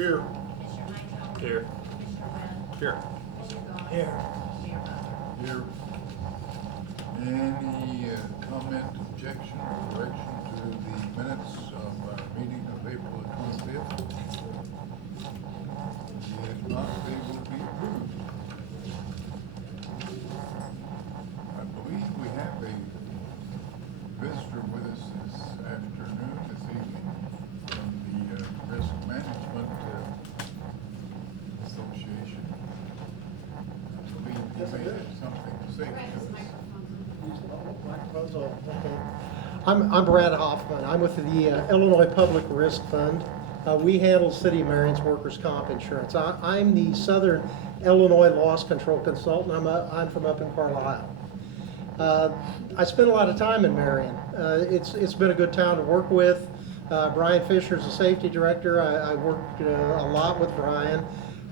Here. Here. Here. Here. Here. Any comment, objection, or correction to the minutes of our meeting of April 25th? If not, they will be approved. I believe we have a visitor with us this afternoon, this evening, from the Risk Management Association. I believe you may have something to say to us. I'm Brad Hoffman. I'm with the Illinois Public Risk Fund. We handle City of Marion's workers' comp insurance. I'm the Southern Illinois Loss Control Consultant. I'm from up in Carlisle. I spent a lot of time in Marion. It's been a good town to work with. Brian Fisher's the safety director. I worked a lot with Brian,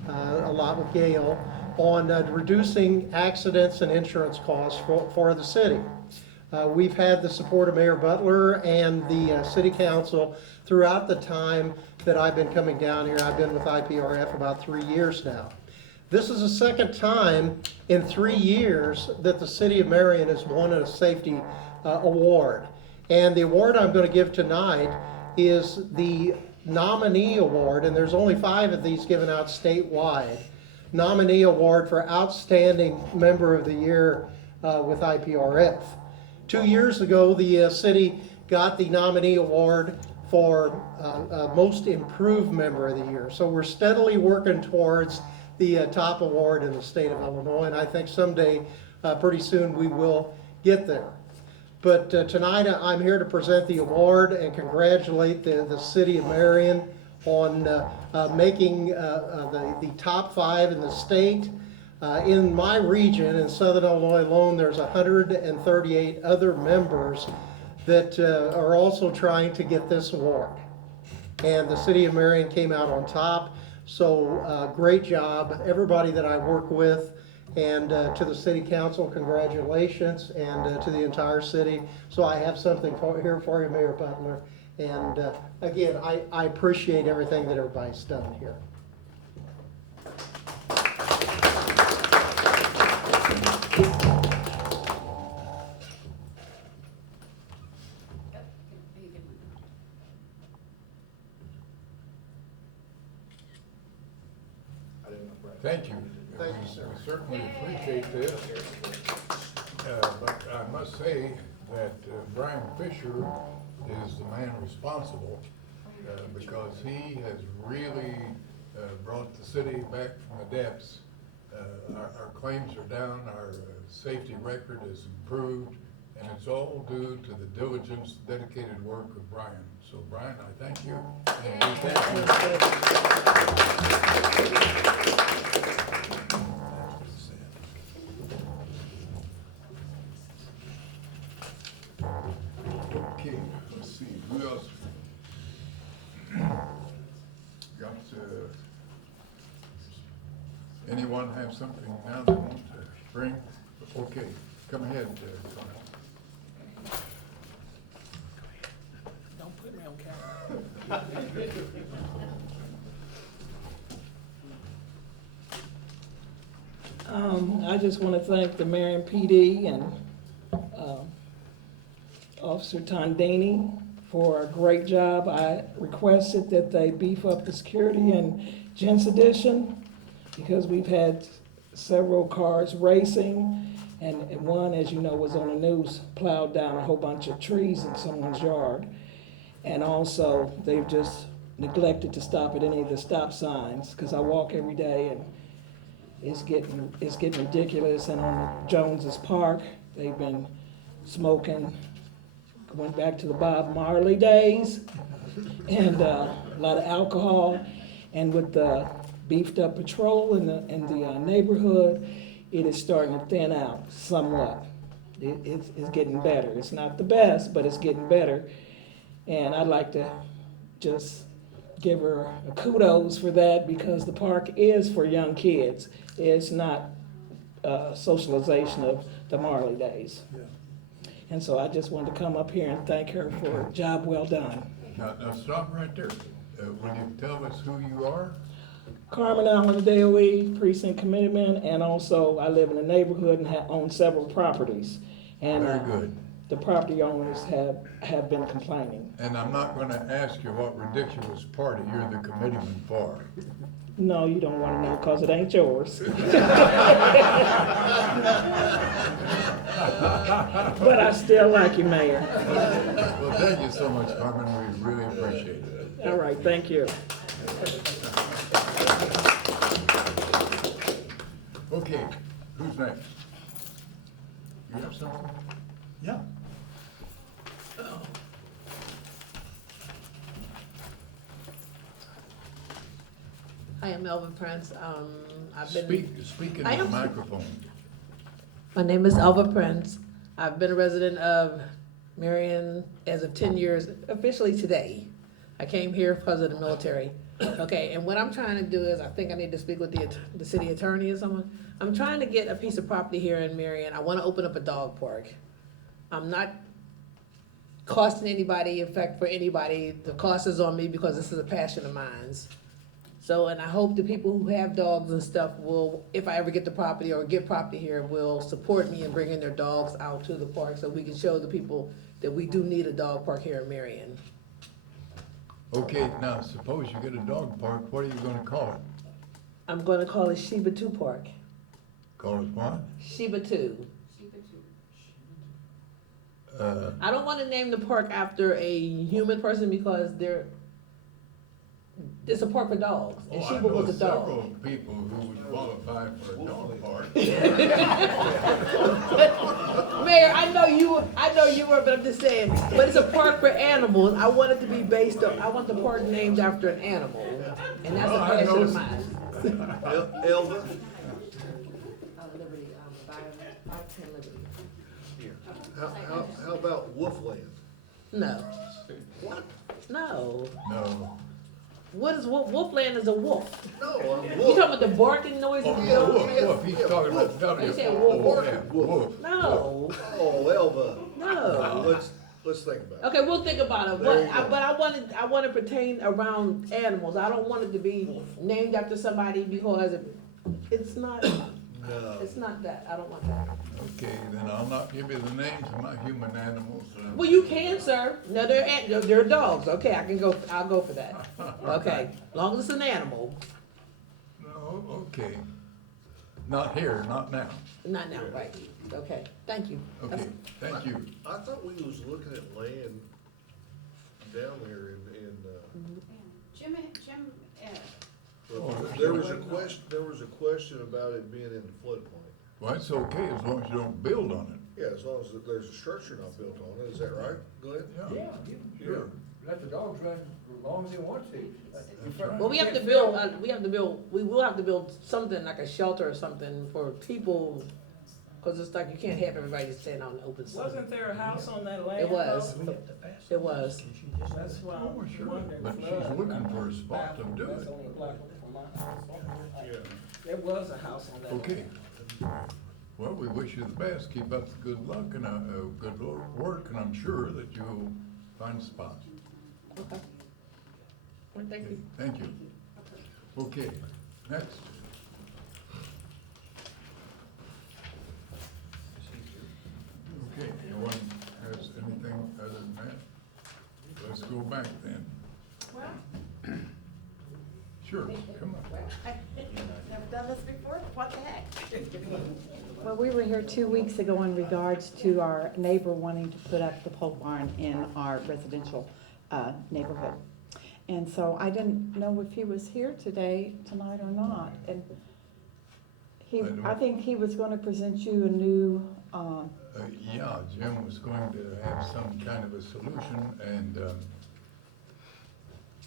a lot with Gail, on reducing accidents and insurance costs for the city. We've had the support of Mayor Butler and the City Council throughout the time that I've been coming down here. I've been with IPRF about 3 years now. This is the second time in 3 years that the City of Marion has won a safety award. And the award I'm going to give tonight is the nominee award, and there's only 5 of these given out statewide. Nominee award for Outstanding Member of the Year with IPRF. 2 years ago, the city got the nominee award for Most Improved Member of the Year. So we're steadily working towards the top award in the state of Illinois, and I think someday, pretty soon, we will get there. But tonight I'm here to present the award and congratulate the city of Marion on making the top 5 in the state. In my region, in Southern Illinois alone, there's 138 other members that are also trying to get this award. And the city of Marion came out on top. So great job, everybody that I work with, and to the city council, congratulations, and to the entire city. So I have something here for you, Mayor Butler. And again, I appreciate everything that everybody's done here. Thank you. Thank you, sir. We certainly appreciate this. But I must say that Brian Fisher is the man responsible because he has really brought the city back from the depths. Our claims are down, our safety record is improved, and it's all due to the diligence, dedicated work of Brian. So Brian, I thank you. And we thank you. Okay, let's see, who else? Got, anyone have something now they want to bring? Okay, come ahead, Brian. Don't put me on camera. I just want to thank the Marion PD and Officer Tondini for a great job. I requested that they beef up the security in Gents Edition because we've had several cars racing, and one, as you know, was on the news, plowed down a whole bunch of trees in someone's yard. And also, they've just neglected to stop at any of the stop signs, because I walk every day and it's getting ridiculous. And on Jones's Park, they've been smoking. Went back to the Bob Marley days, and a lot of alcohol. And with the beefed up patrol in the neighborhood, it is starting to thin out somewhat. It's getting better. It's not the best, but it's getting better. And I'd like to just give her a kudos for that, because the park is for young kids. It's not socialization of the Marley days. Yeah. And so I just wanted to come up here and thank her for a job well done. Now stop right there. Will you tell us who you are? Carmen Allen, DOE, precinct committeeman, and also I live in the neighborhood and own several properties. And Very good. the property owners have been complaining. And I'm not gonna ask you what ridiculous party you're the committeeman for. No, you don't want to know because it ain't yours. But I still like you, Mayor. Well, thank you so much, Carmen, we really appreciate it. All right, thank you. Okay, who's next? You have something? Yeah. Hi, I'm Elvin Prince. Speak into I the am- microphone. My name is Elva Prince. I've been a resident of Marion as of 10 years, officially today. I came here because of the military. Okay, and what I'm trying to do is, I think I need to speak with the city attorney or someone. I'm trying to get a piece of property here in Marion. I want to open up a dog park. I'm not costing anybody, in fact, for anybody. The cost is on me because this is a passion of mine. So, and I hope the people who have dogs and stuff will, if I ever get the property or get property here, will support me in bringing their dogs out to the park so we can show the people that we do need a dog park here in Marion. Okay, now suppose you get a dog park, what are you gonna call it? I'm gonna call it Sheba 2 Park. Call it what? Sheba 2. Uh, I don't wanna name the park after a human person because it's a park for dogs, and oh, I Sheba know was a dog. several people who would qualify for a dog park. Mayor, I know you were, but I'm just saying, but it's a park for animals. I want it to be based on, I want the park named after an animal, and that's a Well, I passion know of mine. Elva? How about Wolfland? No, What? no. No. Wolfland is a wolf. No, You wolf. talking about the barking noises? Oh, yeah, wolf, he's talking about You W. said Oh, wolf. yeah, wolf. No, Oh, Elva. no. Let's think about it. Okay, we'll think about it, There you go. but I want it pertain around animals. I don't want it to be named after somebody because it's not, No. it's not that. I don't want that. Okay, then I'll not give you the names of my human animals. Well, you can, sir. No, they're dogs. Okay, I'll go for that. Okay, as long as it's an animal. No, okay. Not here, not now. Not now, right? Okay, thank you. Okay, thank you. I thought we was looking at land down there in, Jim, Oh, there was a question about it being in the floodplain. Well, it's okay as long as you don't build on it. Yeah, as long as there's a structure not built on it, is that right, Glenn? Yeah. You let the dogs run as long as they want to. That's right. Well, we have to build, we will have to build something like a shelter or something for people, cause it's like you can't have everybody just standing out in the open sun. Wasn't there a house on that land? It was. It was. That's why I Oh, was sure, wondering. but she's looking for a spot to do That's it. only a block from my house. Yeah. There was a house on that. Okay. Well, we wish you the best. Keep up the good luck and good work, and I'm sure that you'll find a spot. Okay. Well, thank you. Thank you. Okay, next. Okay, no one has anything other than that? Let's go back then. Sure, come on. never done this before, what the heck? Well, we were here 2 weeks ago in regards to our neighbor wanting to put up the pole barn in our residential neighborhood. And so I didn't know if he was here tonight or not. And I think he was gonna present you a new, Yeah, Jim was going to have some kind of a solution, and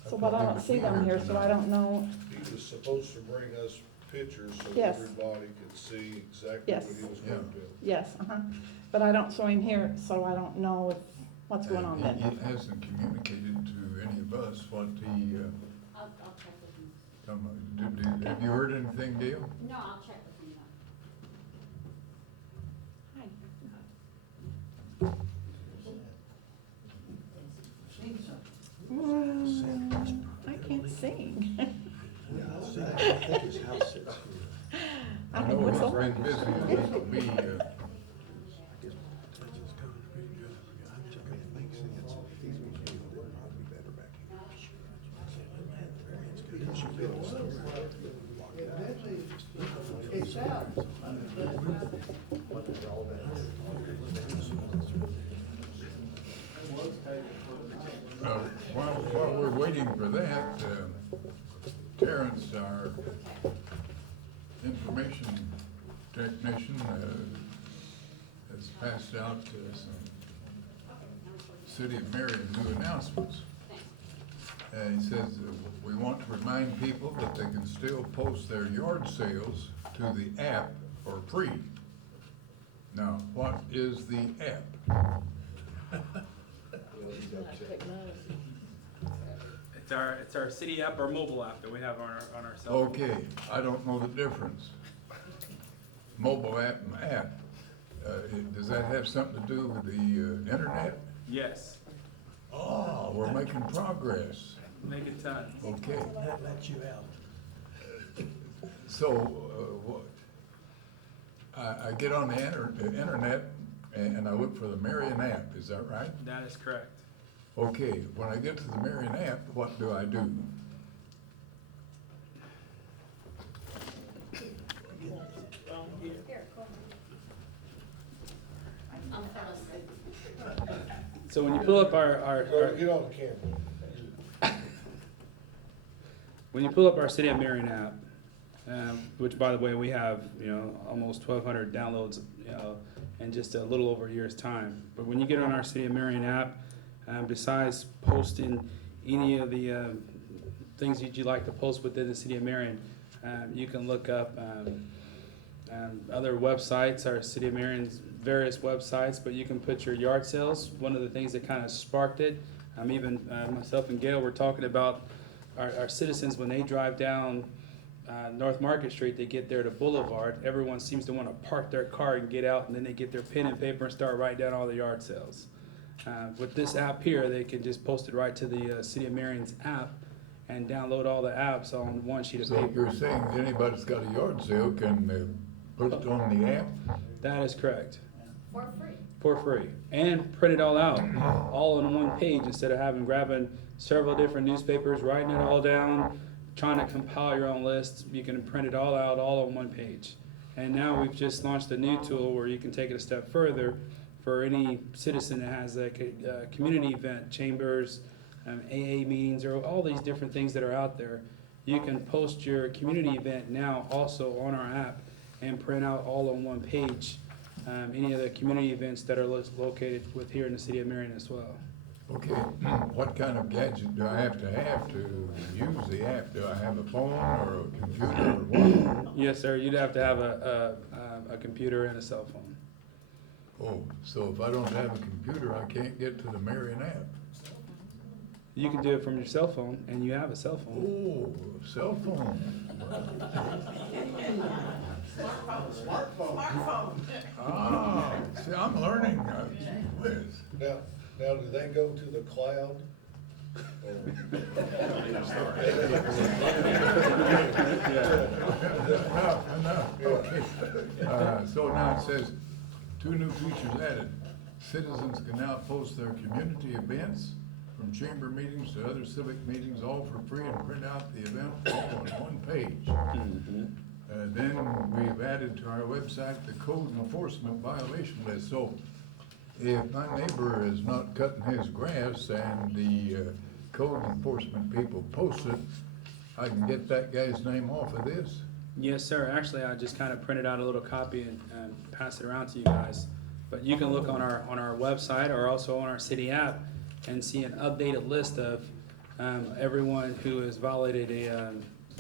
so, but I don't see them here, so I don't know. He was supposed to bring us pictures so Yes. everybody could see exactly Yes. what he was going to do. Yes, but I don't show him here, so I don't know what's going on He then. hasn't communicated to any of us what he, I'll check with him. have you heard anything, Dale? No, I'll check with him. I seeing. I think his house sits here. I think know it's he's over. been busy, and he will be, while we're waiting for that, Terrence, our information technician, has passed out some City of Marion new announcements. And he says we want to remind people that they can still post their yard sales to the app for free. Now, what is the app? It's our city app, our mobile app that we have on our cell phone. Okay, I don't know the difference. Mobile app and app. Does that have something to do with the internet? Yes, Oh, we're making progress. make it ton. Okay. That lets you out. So, I get on the internet and I look for the Marion app, is that right? That is correct. Okay, when I get to the Marion app, what do I do? So when you pull up our Get on the camera. when you pull up our City of Marion app, which by the way we have almost 1,200 downloads in just a little over a year's time. But when you get on our City of Marion app, besides posting any of the things that you'd like to post within the City of Marion, you can look up other websites, our City of Marion's various websites, but you can put your yard sales. One of the things that kind of sparked it, even myself and Gail were talking about our citizens when they drive down North Market Street, they get there to Boulevard, everyone seems to want to park their car and get out, and then they get their pen and paper and start writing down all the yard sales. With this app here, they can just post it right to the City of Marion's app and download all the apps on one sheet of So paper. you're saying that anybody that's got a yard sale can put it on the app? That is correct. For free. For free, and print it all out, all on one page, instead of grabbing several different newspapers, writing it all down, trying to compile your own list. You can print it all out, all on one page. And now we've just launched a new tool where you can take it a step further for any citizen that has a community event, chambers, AA meetings, or all these different things that are out there. You can post your community event now also on our app and print out all on one page any of the community events that are located with here in the City of Marion as well. Okay, what kind of gadget do I have to use the app? Do I have a phone or a computer or what? Yes, sir, you'd have to have a computer and a cell phone. Oh, so if I don't have a computer, I can't get to the Marion app? You can do it from your cell phone, and you have a cell phone. Oh, cell phone. Ah, see, I'm learning, gee whiz. Now, do they go to the cloud? Enough, okay. So now it says, 2 new features added. Citizens can now post their community events, from chamber meetings to other civic meetings, all for free, and print out the event all on one page. Then we've added to our website the code enforcement violation list. So if my neighbor is not cutting his grass and the code enforcement people post it, I can get that guy's name off of this? Yes, sir. Actually, I just kind of printed out a little copy and passed it around to you guys. But you can look on our website or also on our city app and see an updated list of everyone who has violated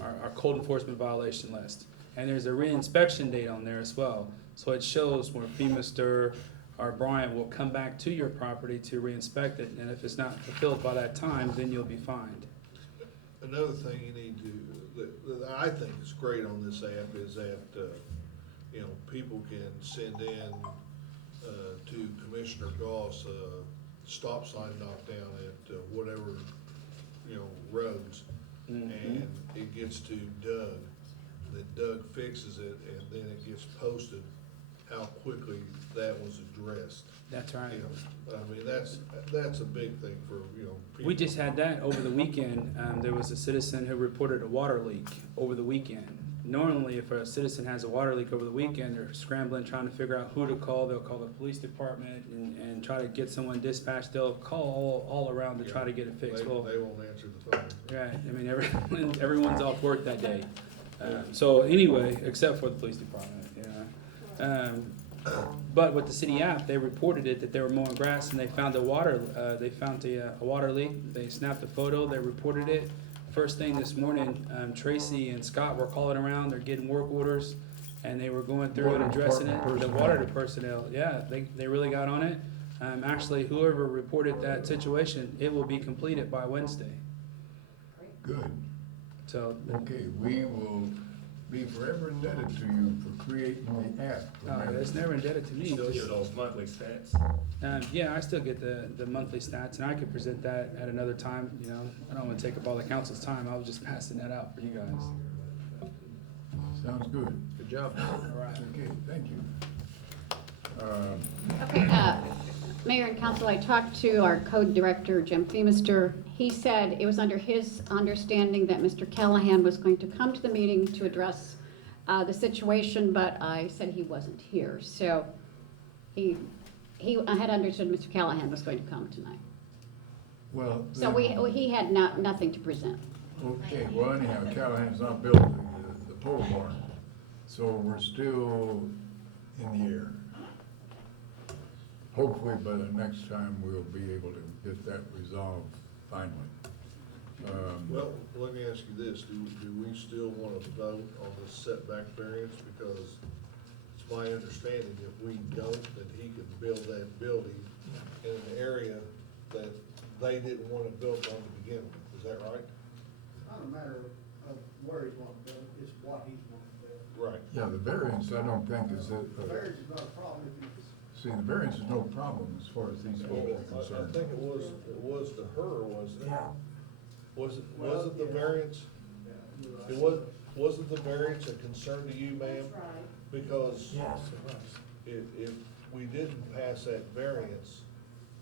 our code enforcement violation list. And there's a re-inspection date on there as well. So it shows where FEMA or Brian will come back to your property to re-inspect it. And if it's not fulfilled by that time, then you'll be fined. Another thing you need to, that I think is great on this app is that, people can send in, to Commissioner Goss, stop sign knockdown at, whatever, roads. and it gets to Doug. Then Doug fixes it, and then it gets posted, how quickly that was addressed. That's right. You know, I mean, that's a big thing for, you know, people. We just had that over the weekend. There was a citizen who reported a water leak over the weekend. Normally, if a citizen has a water leak over the weekend, they're scrambling, trying to figure out who to call. They'll call the police department and try to get someone dispatched. They'll call all around to try to get it fixed. Well, They won't answer the phone. right. I mean, everyone's off work that day. So anyway, except for the police department, yeah. But with the city app, they reported it that they were mowing grass and they found a water leak. They snapped a photo, they reported it. First thing this morning, Tracy and Scott were calling around, they're getting work orders, and they were going through and addressing it. The water personnel, yeah, they really got on it. Actually, whoever reported that situation, it will be completed by Wednesday. Good. So, Okay, we will be forever indebted to you for creating the app. it's never indebted to me. Still Just- get those monthly stats. Yeah, I still get the monthly stats, and I could present that at another time, you know. I don't wanna take up all the council's time, I was just passing that out for you guys. Sounds good. Good job. All right. Okay, thank you. Okay, Mayor and Council, I talked to our code director, Jim Feemister. He said it was under his understanding that Mr. Callahan was going to come to the meeting to address the situation, but I said he wasn't here. So I had understood Mr. Callahan was going to come tonight. Well. So he had nothing to present. Okay, well anyhow, Callahan's not built the pole barn, so we're still in the air. Hopefully by the next time we'll be able to get that resolved finally. Well, let me ask you this, do we still want to vote on this setback variance? Because it's my understanding if we don't, then he could build that building in an area that they didn't want to build on to begin with, is that right? Not a matter of where he's wanting to build, it's what he's wanting to build. Right. Yeah, the variance I don't think is, The variance is not a problem if it's. see, the variance is no problem as far as these Well, people are I concerned. think it was to her, wasn't it? Was it the variance? It wasn't the variance a concern to you, ma'am? Because if we didn't pass that variance,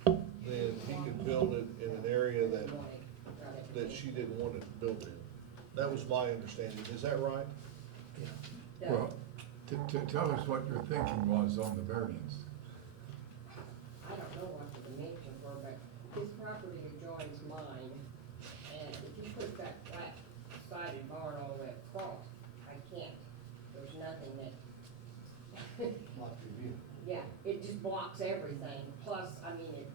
then he could build it in an area that she didn't want it built in. That was my understanding, is that right? Well, tell us what your thinking was on the variance. I don't know what the dimensions were, but his property adjoins mine, and if you put that flat sided barn all the way across, I can't. There's nothing that, Like your view. yeah, it just blocks everything. Plus, I mean,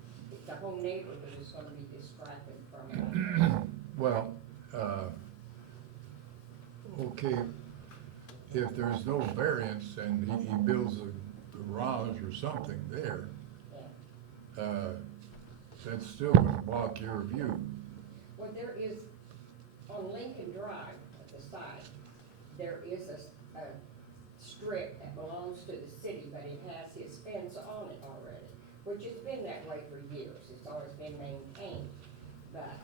the whole neighborhood is gonna be distracted from it. Well, okay, if there's no variance and he builds a garage or something there, Yeah. that's still gonna block your view. Well, there is, on Lincoln Drive at the side, there is a strip that belongs to the city, but it has his fence on it already, which has been that way for years. It's always been maintained. But,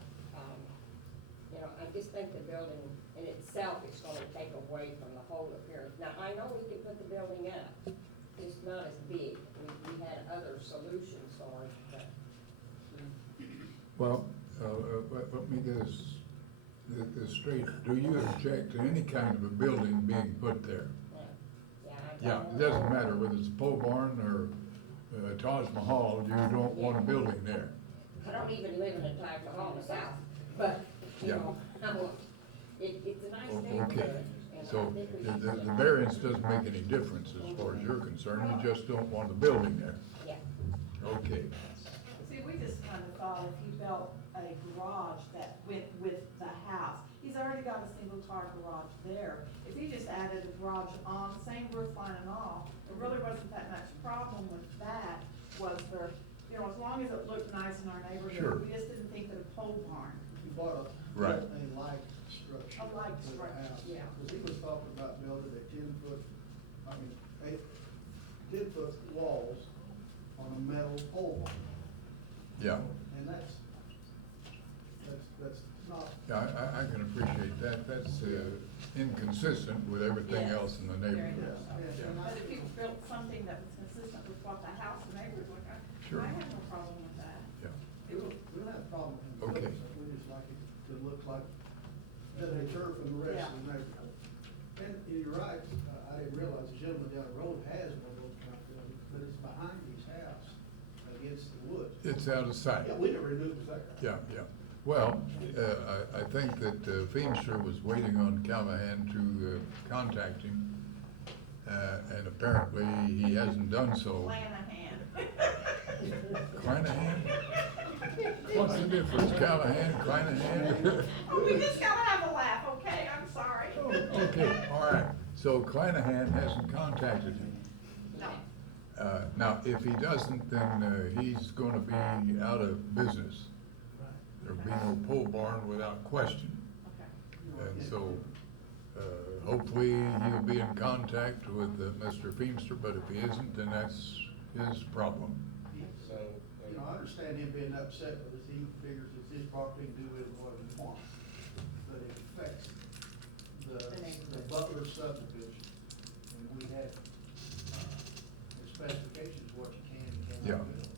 you know, I just think the building in itself is gonna take away from the whole appearance. Now, I know we can put the building up. It's not as big. We had other solutions for it, but. Well, let me get this straight. Do you object to any kind of a building being put there? Yeah, it doesn't matter whether it's a pole barn or Taj Mahal, you don't want a building there. I don't even live in a Taj Mahal myself, but, you Yeah. know, it's a nice Okay, neighborhood. and I so think we the should- variance doesn't make any difference as far as you're concerned, you just don't want a building there. Yeah. Okay, See, we just kind of thought if he built a garage that went with the house, he's already got a single car garage there. If he just added a garage on, same roof line and all, there really wasn't that much problem with that. Was there, you know, as long as it looked nice in our Sure. neighborhood, we just didn't think that a pole barn. You bought Right. a light structure. A light to the structure, house. yeah. Cause he was talking about building a 10-foot, 10-foot walls on a metal pole barn. yeah. And that's not. Yeah, I can appreciate that. That's inconsistent with everything Yes. else in the neighborhood. But if you built something that was consistent with what the house and neighbors look at, Sure. I have no problem with that. Yeah, We don't have a problem with the Okay. buildings, we just like it to look like that they turf from the rest of the neighborhood. And you're right, I didn't realize the gentleman down the road has one of those kind of buildings, but it's behind his house against the woods. it's out of sight. Yeah, we never knew it was there. Yeah, yeah. Well, I think that Feemster was waiting on Callahan to contact him, and apparently he hasn't done so. Clanahan. Clanahan? What's the difference, Callahan, Clanahan? We just gotta have a laugh, okay? I'm sorry. Okay, all right. So Clanahan hasn't contacted him. No. Now, if he doesn't, then he's gonna be out of business. There'll be no pole barn without question. Okay. And so, hopefully he'll be in contact with Mr. Feemster, but if he isn't, then that's his problem. So, you know, I understand him being upset with us, he figures it's his property and do with it what he wants. But it affects the Butler subdivision, and we have, the specifications, what you can and Yeah. cannot build.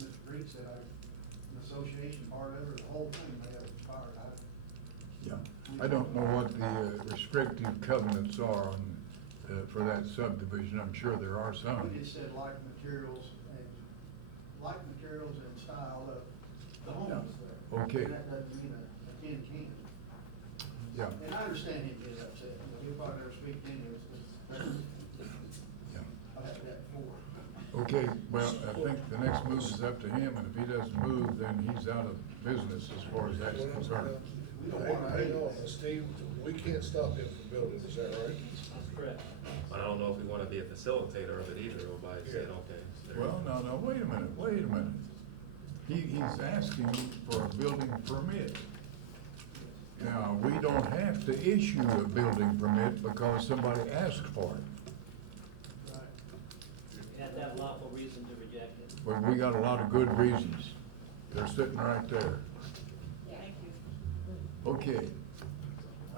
Mr. Green said, an association part of it, the whole thing may have expired, Yeah. I don't know what the restrictive covenants are on, for that subdivision. I'm sure there are some. we just said like materials and style of the homes there. Okay. And that doesn't mean a tin can. Yeah, And I understand him getting upset, you know, he'll probably never speak to any of us, yeah. I've had that before. Okay, well, I think the next move is up to him, and if he doesn't move, then he's out of business as far as that's concerned. We don't want to. Hang on, Steve, we can't stop him from building, is that right? But I don't know if we wanna be a facilitator of it either, or by saying, okay. there- Well, no, wait a minute. He's asking for a building permit. Now, we don't have to issue a building permit because somebody asked for it. You have to have lawful reason to reject it. But we got a lot of good reasons. They're sitting right there. Thank you. Okay.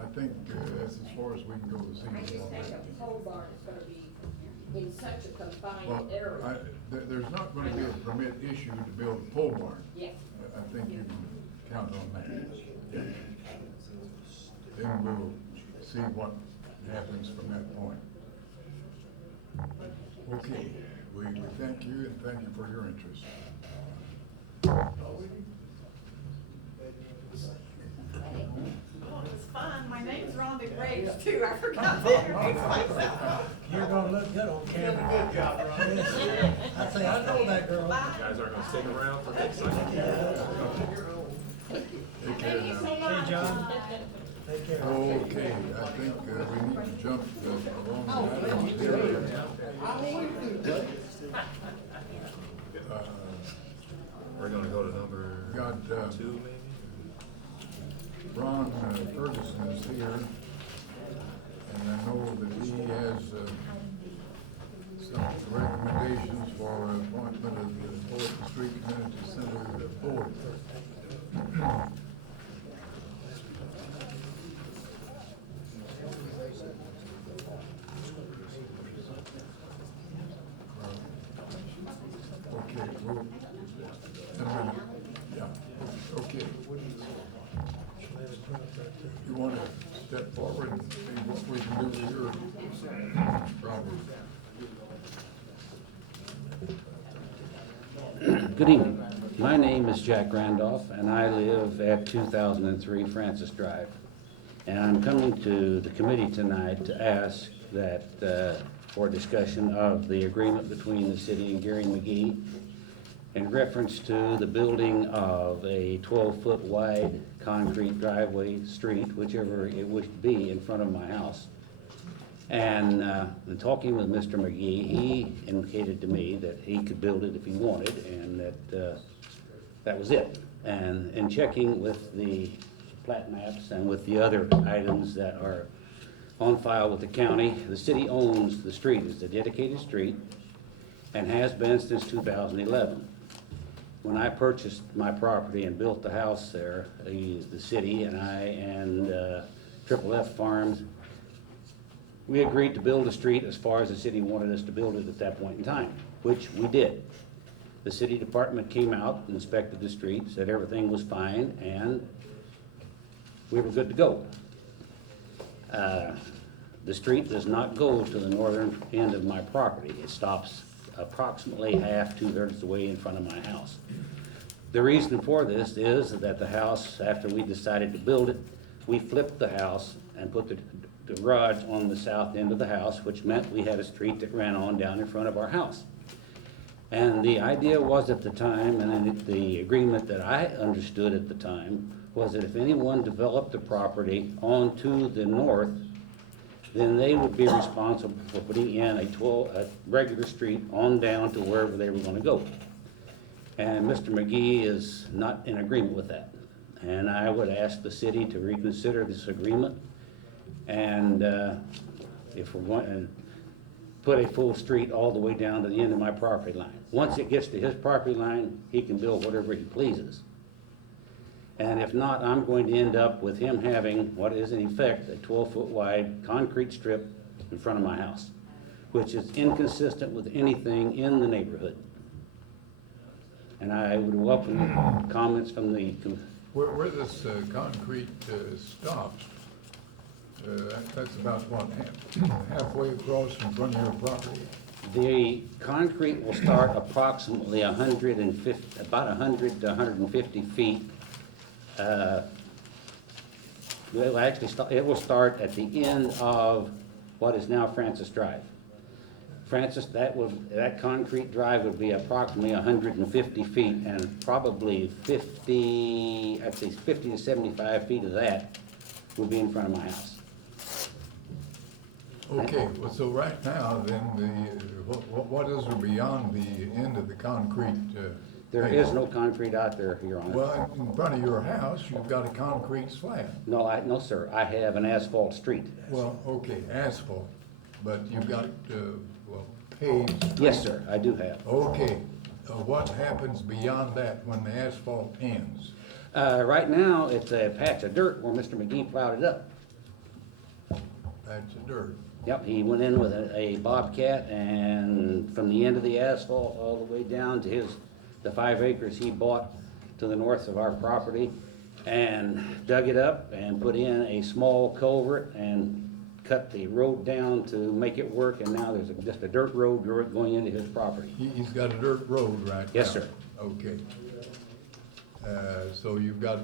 I think that's as far as we can go this I just evening. think a pole barn is gonna be in such a Well, confined area. there's not gonna be a permit issued to build a pole barn. Yes. I think you can count on that. Yeah. Then we'll see what happens from that point. Okay, we thank you and thank you for your interest. Oh, it was fun. My name's Rhonda Graves too. I forgot to introduce myself. You're gonna look good on camera. Good job, Ron. I say, I know that girl. You guys are gonna stick around for next Sunday? Take care now. Hey, John. Take care. Okay, I think we need to jump along the items here. We're gonna go to number Got, 2, maybe? Ron Ferguson is here, and I know that he has some recommendations for appointment of the Fulton Street Community Center Board. Okay, well, a minute, yeah, okay. You want to step forward and see what we can do with your problem? Good evening. My name is Jack Randolph, and I live at 2003 Francis Drive. And I'm coming to the committee tonight to ask that, for discussion of the agreement between the city and Gary McGee in reference to the building of a 12-foot wide concrete driveway, street, whichever it would be, in front of my house. And in talking with Mr. McGee, he indicated to me that he could build it if he wanted, and that that was it. And in checking with the plat maps and with the other items that are on file with the county, the city owns the street. It's a dedicated street and has been since 2011. when I purchased my property and built the house there, the city and I and Triple F Farms, we agreed to build a street as far as the city wanted us to build it at that point in time, which we did. The city department came out, inspected the street, said everything was fine, and we were good to go. The street does not go to the northern end of my property. It stops approximately half, 2/3 the way in front of my house. The reason for this is that the house, after we decided to build it, we flipped the house and put the garage on the south end of the house, which meant we had a street that ran on down in front of our house. And the idea was at the time, and the agreement that I understood at the time, was that if anyone developed the property onto the north, then they would be responsible for putting in a regular street on down to wherever they were gonna go. And Mr. McGee is not in agreement with that. And I would ask the city to reconsider this agreement. And if we're going to put a full street all the way down to the end of my property line. Once it gets to his property line, he can build whatever he pleases. And if not, I'm going to end up with him having what is in effect a 12-foot wide concrete strip in front of my house, which is inconsistent with anything in the neighborhood. And I would welcome comments from the... Where this concrete stops, that's about what, halfway across in front of your property? The concrete will start approximately 150, about 100 to 150 feet. Well, actually, it will start at the end of what is now Francis Drive. That concrete drive would be approximately 150 feet, and probably 50, I'd say 50 to 75 feet of that would be in front of my house. Okay, well, so right now, then, what is there beyond the end of the concrete? There is no concrete out there, Your Honor. Well, in front of your house, you've got a concrete slab. No, sir, I have an asphalt street. Well, okay, asphalt, but you've got, paved. Yes, sir, I do have. Okay, what happens beyond that when the asphalt ends? Right now, it's a patch of dirt where Mr. McGee plowed it up. Patch of dirt. Yep, he went in with a bobcat, and from the end of the asphalt all the way down to the 5 acres he bought to the north of our property, and dug it up and put in a small culvert and cut the road down to make it work, and now there's just a dirt road going into his property. He's got a dirt road right now? Yes, sir. Okay. So you've got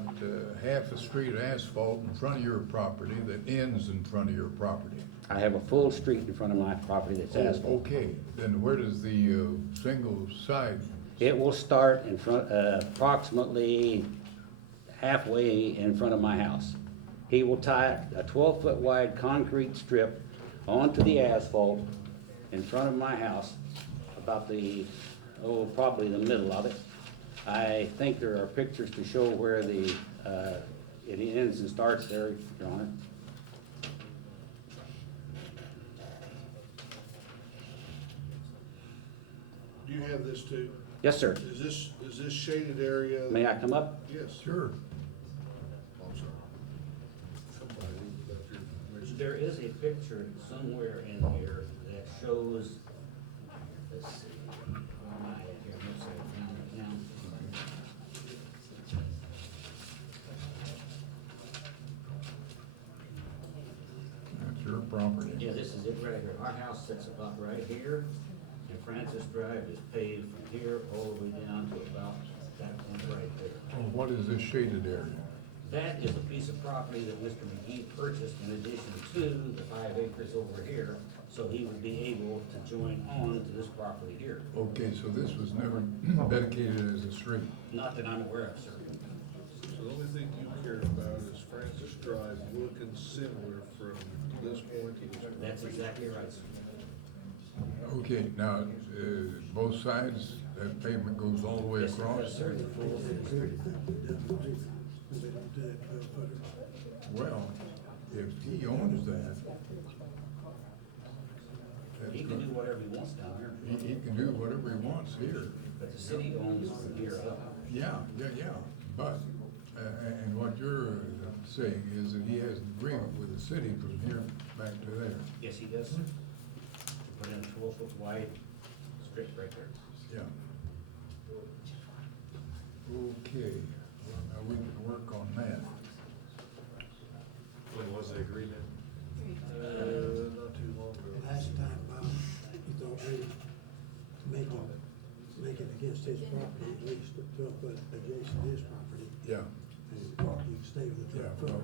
half a street of asphalt in front of your property that ends in front of your property. I have a full street in front of my property that's asphalt. Okay, then where does the single side? It will start in front, approximately halfway in front of my house. He will tie a 12-foot wide concrete strip onto the asphalt in front of my house, about probably the middle of it. I think there are pictures to show where it ends and starts there, Your Honor. Do you have this too? Yes, sir. Is this shaded area? May I come up? Yes. Sure. I'm sorry. Somebody left your- There is a picture somewhere in here that shows, let's see, where am I at here? Looks like I found it now. That's your property. Yeah, this is it right here. Our house sits about right here, and Francis Drive is paved from here all the way down to about that point right there. Well, what is this shaded area? That is a piece of property that Mr. McGee purchased in addition to the 5 acres over here, so he would be able to join on to this property here. Okay, so this was never dedicated as a street. Not that I'm aware of, sir. So the only thing you care about is Francis Drive looking similar from this point to this point. That's exactly right, sir. Okay, now, both sides, that pavement goes all the way across? Yes, sir. Well, if he owns that. He can do whatever he wants down there. He can do whatever he wants here. but the city owns from here up. Yeah, but, and what you're saying is that he has an agreement with the city from here back to there. Yes, he does, sir. Put in a 12-foot wide strip right there. Yeah. Okay, well, now we can work on that. When was the agreement? Not too long ago. Last time, he thought we make it against his property, at least 12 foot adjacent to his property, Yeah, and you can stay with the yeah, 12 foot.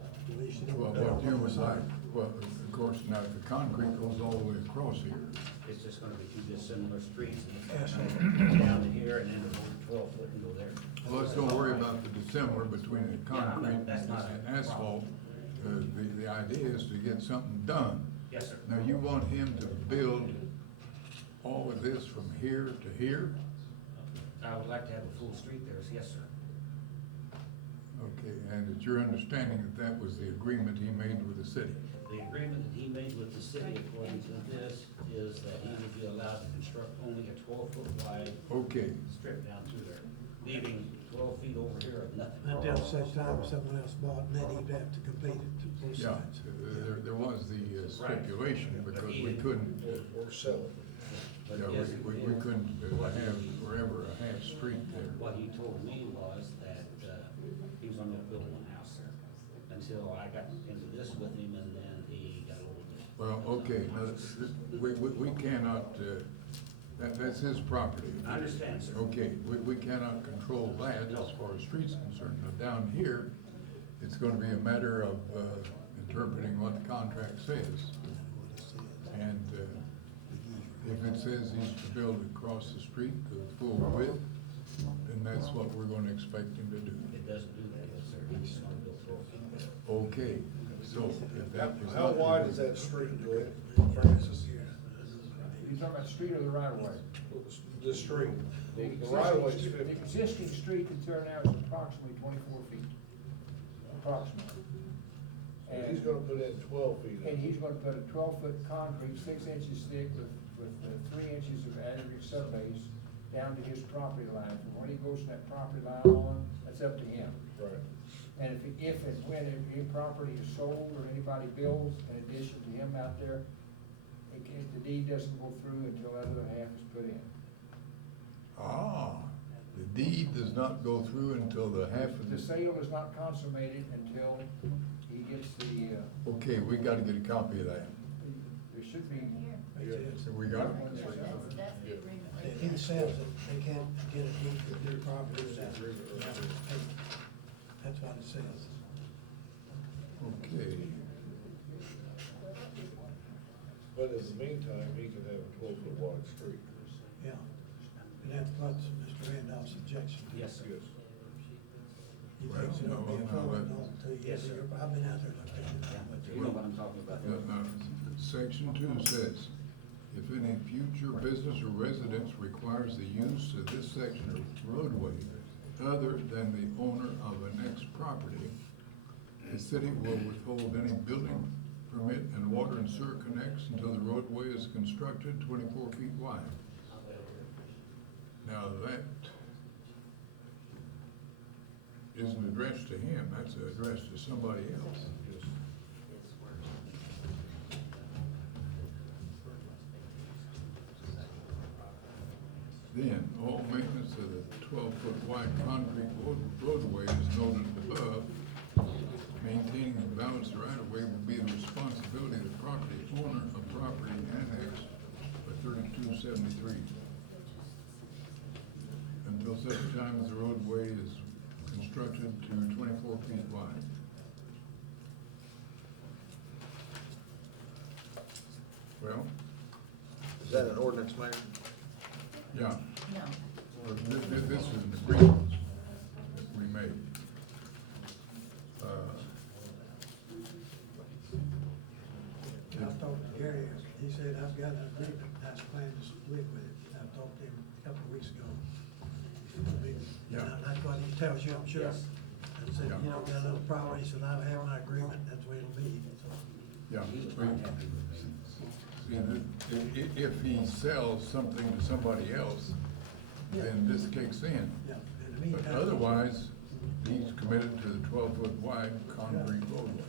well, At least you well, don't. what you would like, well, of course, now the concrete goes all the way across here. It's just gonna be two dissimilar streets, Asphalt. down to here and then over 12 foot and go there. Well, let's don't worry about the dissimilar between the concrete that's not a and asphalt. The idea is to get something done. Yes, sir. Now, you want him to build all of this from here to here? I would like to have a full street there, yes, sir. Okay, and it's your understanding that that was the agreement he made with the city? The agreement that he made with the city, according to this, is that he would be allowed to construct only a 12-foot wide Okay, strip down through there, leaving 12 feet over here of nothing. Until such time as someone else bought, and then he'd have to complete it to both yeah, sides. there was the stipulation because we couldn't, Or sell it. But yeah, yes, we couldn't have forever a half street there. what he told me was that he was only gonna build one house there, until I got into this with him, and then he got a little bit. Well, okay, now, we cannot, that's his property. I understand, sir. Okay, we cannot control that as far as streets concerned. Now, down here, it's gonna be a matter of interpreting what the contract says. And if it says he's to build across the street the full width, then that's what we're gonna expect him to do. It doesn't do that, yes, sir. He's just gonna build 12 feet. Okay, so if that was. How not- wide is that street, Glenn, Francis? You talking about the street or the right of way? The street, The the right of way is existing- 50. The existing street that's there now is approximately 24 feet, approximately. And he's gonna put in 12 feet. And he's gonna put a 12-foot concrete, 6 inches thick with 3 inches of aggregate subbase down to his property line. From where he goes from that property line on, that's up to him. Right. And if and when any property is sold or anybody builds in addition to him out there, the deed doesn't go through until that other half is put in. Ah, the deed does not go through until the half of The the. sale is not consummated until he gets the, Okay, we gotta get a copy of that. there should be. So we got it? If he sells it, they can't get a deed for their property without payment. That's what it says. Okay, But in the meantime, he can have a 12-foot wide street. Yeah. And that's what's Mr. Randolph's objection. Yes, sir. Yes. He thinks it'll be a forward on to you. Yes, sir. I've been out there looking at it. You know what I'm talking about. Section 2 says, if any future business or residence requires the use of this section of roadway other than the owner of the next property, the city will withhold any building permit and water and sewer connects until the roadway is constructed 24 feet wide. Now, that isn't addressed to him, that's addressed to somebody else. Then, all maintenance of the 12-foot wide concrete roadway is noted above. Maintaining and balance the right-of-way will be the responsibility of the property owner of property annexed for 3273. Until such time as the roadway is constructed to 24 feet wide. Well, Is that an ordinance, Mayor? yeah. No. Well, this is an agreement that we made. I talked to Gary, he said, I've got an agreement, that's plan to live with it. I talked to him a couple of weeks ago. Yeah. That's what he tells you, I'm sure. Yes. And said, you know, got no problem, he said, I have my agreement, that's the way it'll be, so. Yeah. He was not happy with me. See, if he sells something to somebody else, then the city has to pay. Yeah. But, He said, he'll be a forward on to you, yeah, you're probably not. then this kicks in. Yeah, in the But meantime. otherwise, he's committed to the 12-foot wide concrete roadway.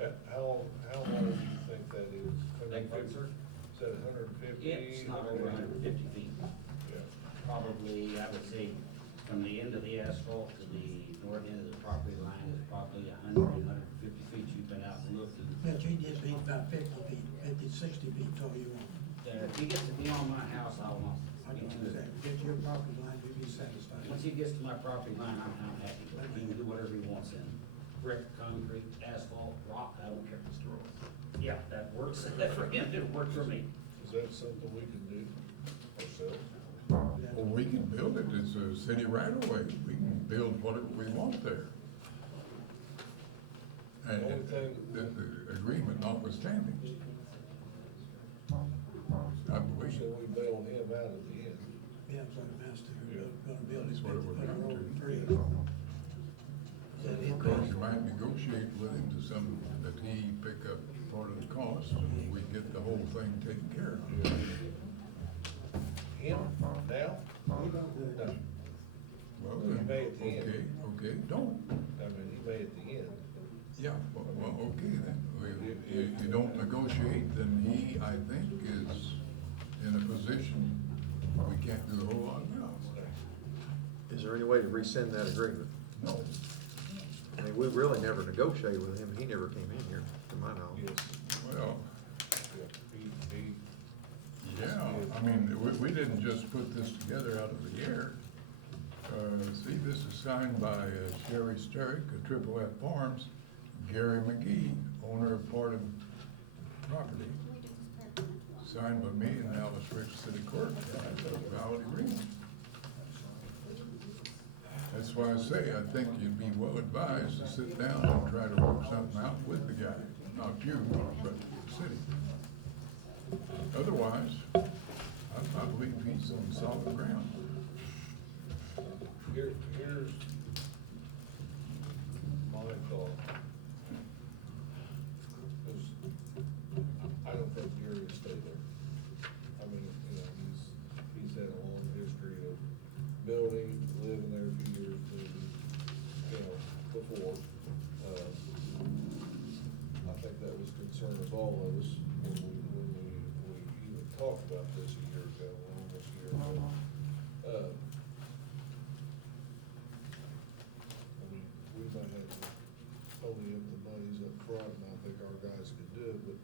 Yeah. How long do you think that is? 150? Is that 150? It's not over 150 feet. Yeah. Probably, I would say, from the end of the asphalt to the north end of the property line is probably 150 feet. You've been out and looked, and Yeah, you just need about 50 feet, 50, 60 feet is all you want. if he gets to be on my house, I'll not. I don't understand. Get to your property line, you'll be satisfied. Once he gets to my property line, I'm happy. He can do whatever he wants in. Brick, concrete, asphalt, rock, I don't care. Yeah, that works for him, it worked for me. Is that something we can do ourselves? Well, we can build it, it's a city right of way, we can build whatever we want there. And Only thing- the agreement notwithstanding. I believe. So we bail him out at the end. Yeah, so the master, we're gonna build That's his what it would 50-foot come road to. in 3. Is that it, Of course, man? you might negotiate with him to some, that he pick up part of the cost, and we get the whole thing taken care of. Him, now? We don't do it. No. Well, You then, may at the end. okay, don't. I mean, he may at the end. Yeah, well, okay then. You don't negotiate, then he, I think, is in a position, we can't do a whole lot now. Is there any way to rescind that agreement? No. I mean, we really never negotiated with him, he never came in here, to my knowledge. Yes. Well, Yeah, he, yeah, I mean, we didn't just put this together out of the air. See, this is signed by Sherry Sterick of Triple F Farms, Gary McGee, owner of part of the property. Signed by me and Alice Rich, city clerk, that's a valid agreement. That's why I say, I think you'd be well advised to sit down and try to work something out with the guy, not you, but the city. Otherwise, I believe he's on solid ground. here's my thought. 'Cause I don't think Gary will stay there. I mean, you know, he's had a long history of building, living there a few years, you know, before. I think that was a concern of all of us when we even talked about this a year ago, almost a year ago. I mean, we might have to pony up the monies up front, and I think our guys could do it, but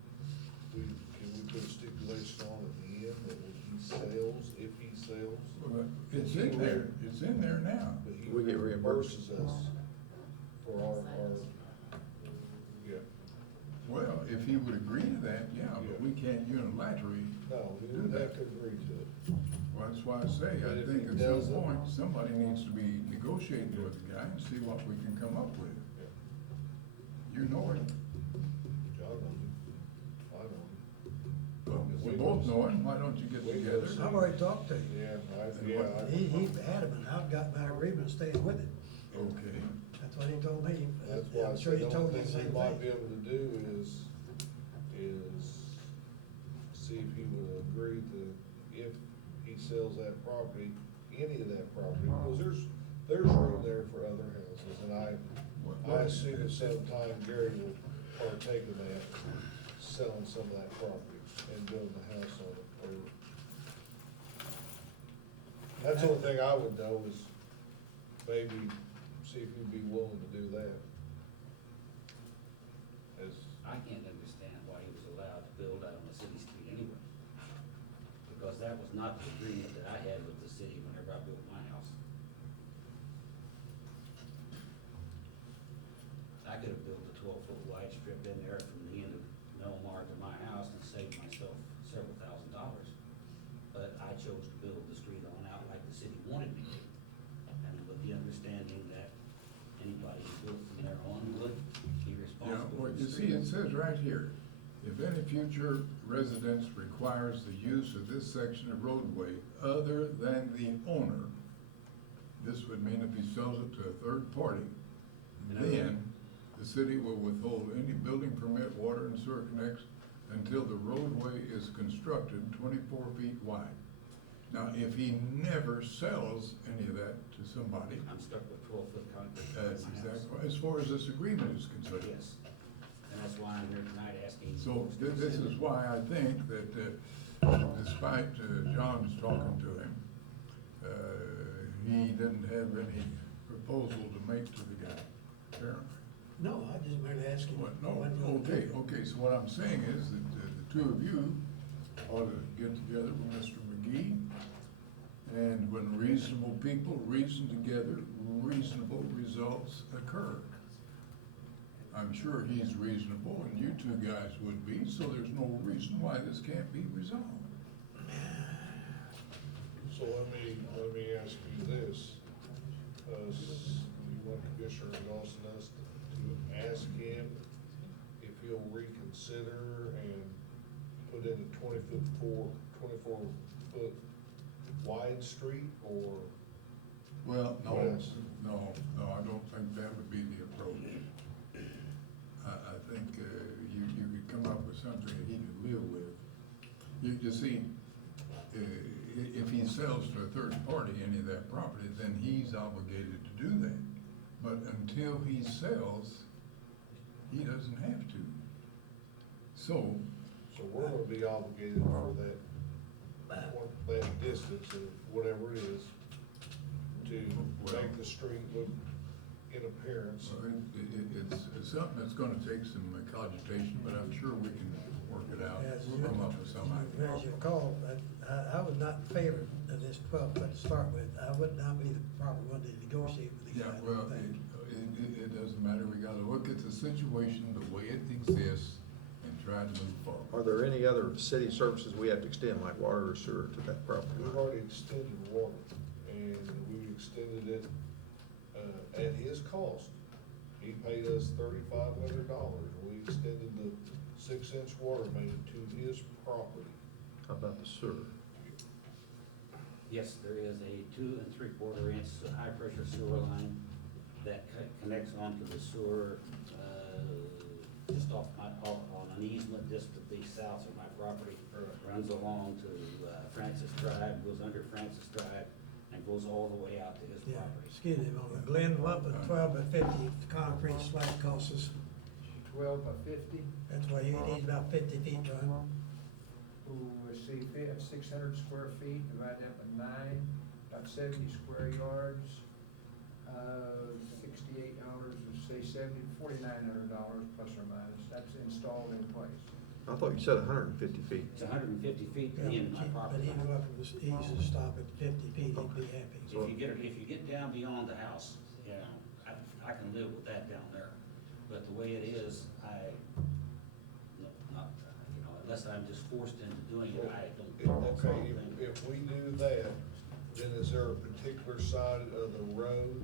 can we put a stipulation on at the end that when he sells, if he sells? Well, it's in there now. But he We get reimbursed. reimburses us for our, yeah, Well, if he would agree to that, yeah, but we can't unilaterally. no, we would have to agree to it. Well, that's why I say, But I if think he at doesn't- some point, somebody needs to be negotiating with the guy and see what we can come up with. You know it. John knows it, I know Well, we both know it, why don't you get We together? go I've already talked to him. it. Yeah, He's adamant, I've got my agreement staying with it. Okay. That's what he told me. That's why I I'm sure said he the told only me the thing he same might be thing. able to do is see if he would agree to, if he sells that property, any of that property, because there's room there for other houses, and I assume at some time Gary will partake in that, selling some of that property and building a house on it, or. That's the only thing I would know is maybe see if he'd be willing to do that. As, I can't understand why he was allowed to build out on the city street anyway. Because that was not the agreement that I had with the city whenever I built my house. I could have built a 12-foot wide strip in there from the end of Melmar to my house and saved myself several $1,000s. But I chose to build the street on out like the city wanted me to. And with the understanding that anybody who built from there on would be Yeah, responsible well, for the you see, street. it says right here, if any future residence requires the use of this section of roadway other than the owner, this would mean if he sells it to a third party, then the city will withhold any building permit, water and sewer connects until the roadway is constructed 24 feet wide. Now, if he never sells any of that to somebody, I'm stuck with 12-foot concrete. that's in my house. exactly, as far as this agreement is concerned. Yes, and that's why I'm here tonight asking. So this is why I think that despite John's talking to him, he didn't have any proposal to make to the guy, apparently. No, I just merely asking. What, no, okay, so what I'm saying is that the two of you ought to get together with Mr. McGee, and when reasonable people reason together, reasonable results occur. I'm sure he's reasonable, and you two guys would be, so there's no reason why this can't be resolved. So let me ask you this, you want Commissioner Dawson us to ask him if he'll reconsider and put in a 24 foot wide street, or? Well, no, Yes. no, I don't think that would be the approach. I think you could come up with something that he could live with. You see, if he sells to a third party any of that property, then he's obligated to do that. But until he sells, he doesn't have to. So, We're gonna be obligated for that distance of whatever it is to make the street look in appearance. it's something that's gonna take some cogitation, but I'm sure we can work it out. We'll come up with some idea. As you recall, I was not in favor of this 12 foot to start with. I would not be the proper one to negotiate with the guy. Yeah, well, it doesn't matter, we gotta look at the situation the way it exists and try to move forward. Are there any other city services we have to extend, like water or sewer, to that property? We've already extended water, and we extended it, at his cost. He paid us $3,500. We extended the 6-inch water main to his property. How about the sewer? Yes, there is a 2 3/4 inch high-pressure sewer line that connects onto the sewer, just off on an easement just to the south of my property. Runs along to Francis Drive, goes under Francis Drive, and goes all the way out to his Yeah, property. excuse me, on the Glen Lump, a 12 by 50 concrete slab costs us, 12 by 50. that's why you need about 50 feet, John. Ooh, let's see, 600 square feet, divide that by 9, about 70 square yards. $68, say $4900 plus or minus, that's installed in place. I thought you said 150 feet. It's 150 feet to Yeah, the end of my But property. he'd go up, he used to stop at 50 feet, he'd be happy. If you get down beyond the house, you know, I can live with that down there. But the way it is, no, not, you know, unless I'm just forced into doing it, I don't. that's the whole Okay, thing. if we do that, then is there a particular side of the road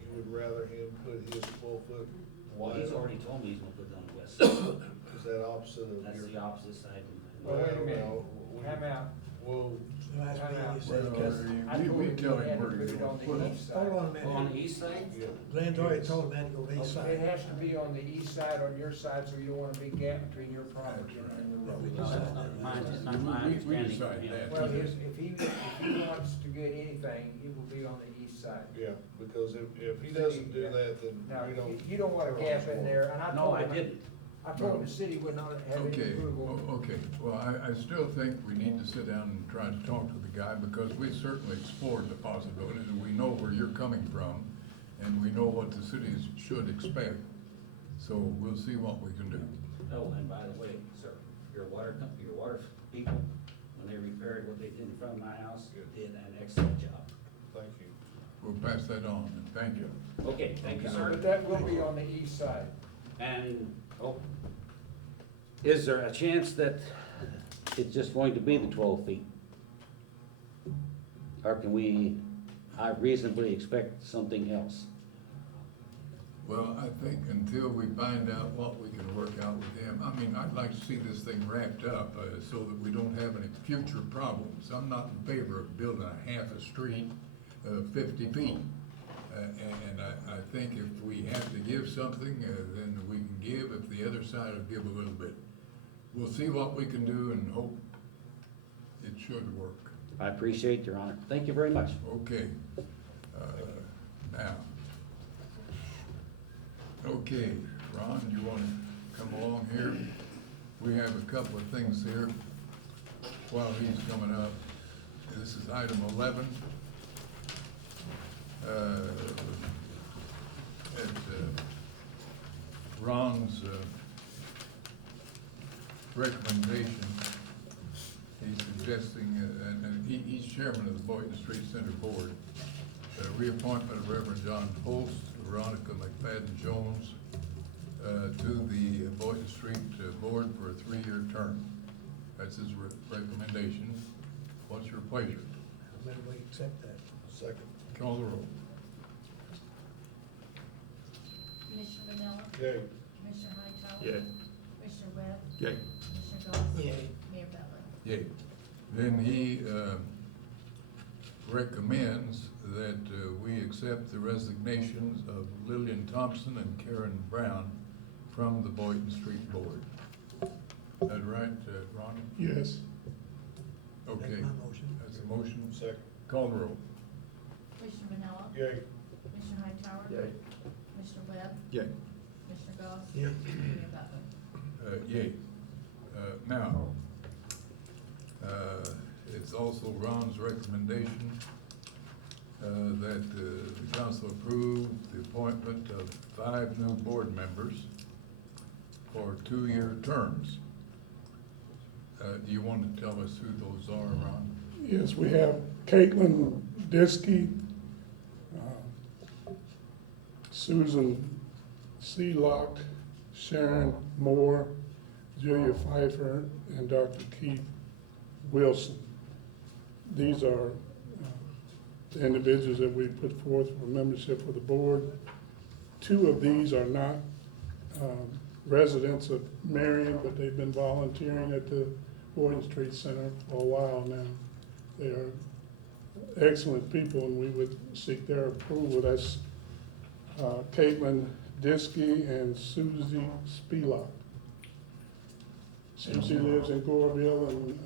you would rather him put his 12 foot Well, wide? he's already told me he's gonna put it on the west side. Is that opposite of your? That's the opposite side. Well, wait a minute, Well, time out. Well, Last Time meeting, out. you said, Well, because I told we him tell he him had to where put he's it gonna on put the it. east hold side. on a minute. On the east side? yeah. Glenn's already told him that to go to the east It side. has to be on the east side, on your side, so you don't want a big gap between your property and the road. No, that's not mine, it's not my We understanding. decide from him. that. Well, if he wants to get anything, it will be on the east side. Yeah, because if he doesn't do that, then Now, we don't. you don't want a gap in there, and I No, told I him. didn't. I told him the city would not have any Okay, approval. okay, well, I still think we need to sit down and try to talk to the guy, because we certainly explored the possibilities, and we know where you're coming from, and we know what the cities should expect, so we'll see what we can do. Oh, and by the way, sir, your water people, when they repaired what they did in front of my house, did an excellent job. Thank you. We'll pass that on, and thank you. Okay, thank you, sir. But that will be on the east side. And, is there a chance that it's just going to be the 12 feet? Or can I reasonably expect something else? Well, I think until we find out what we can work out with him, I mean, I'd like to see this thing wrapped up, so that we don't have any future problems. I'm not in favor of building a half a street, 50 feet. And I think if we have to give something, then we can give, if the other side will give a little bit. We'll see what we can do and hope it should work. I appreciate your honor. Thank you very much. Okay. Now. Okay, Ron, you want to come along here? We have a couple of things here while he's coming up. This is item 11. Ron's recommendation, he's suggesting, and he's chairman of the Boynton Street Center Board, reappointment of Reverend John Holst, Veronica McFadden Jones to the Boynton Street Board for a 3-year term. That's his recommendation. What's your pleasure? I move we accept that. Second. Call the roll. Commissioner Vanilla? Yay. Commissioner Hightower? Yay. Commissioner Webb? Yay. Commissioner Goss? Yay. Mayor Butler? Yay. Then he recommends that we accept the resignations of Lillian Thompson and Karen Brown from the Boynton Street Board. Is that right, Ronnie? Yes. Okay. That's my motion. That's a motion. Second. Call the roll. Commissioner Vanilla? Yay. Commissioner Hightower? Yay. Commissioner Webb? Yay. Commissioner Goss? Yay. Mayor Butler? Yay. Now, it's also Ron's recommendation that the council approve the appointment of 5 new board members for 2-year terms. Do you want to tell us who those are, Ron? Yes, we have Caitlin Diskey, Susan Seelock, Sharon Moore, Julia Pfeiffer, and Dr. Keith Wilson. These are the individuals that we put forth for membership for the board. 2 of these are not residents of Marion, but they've been volunteering at the Boynton Street Center for a while now. They are excellent people, and we would seek their approval. That's Caitlin Diskey and Susie Spelak. Susie lives in Goreville, and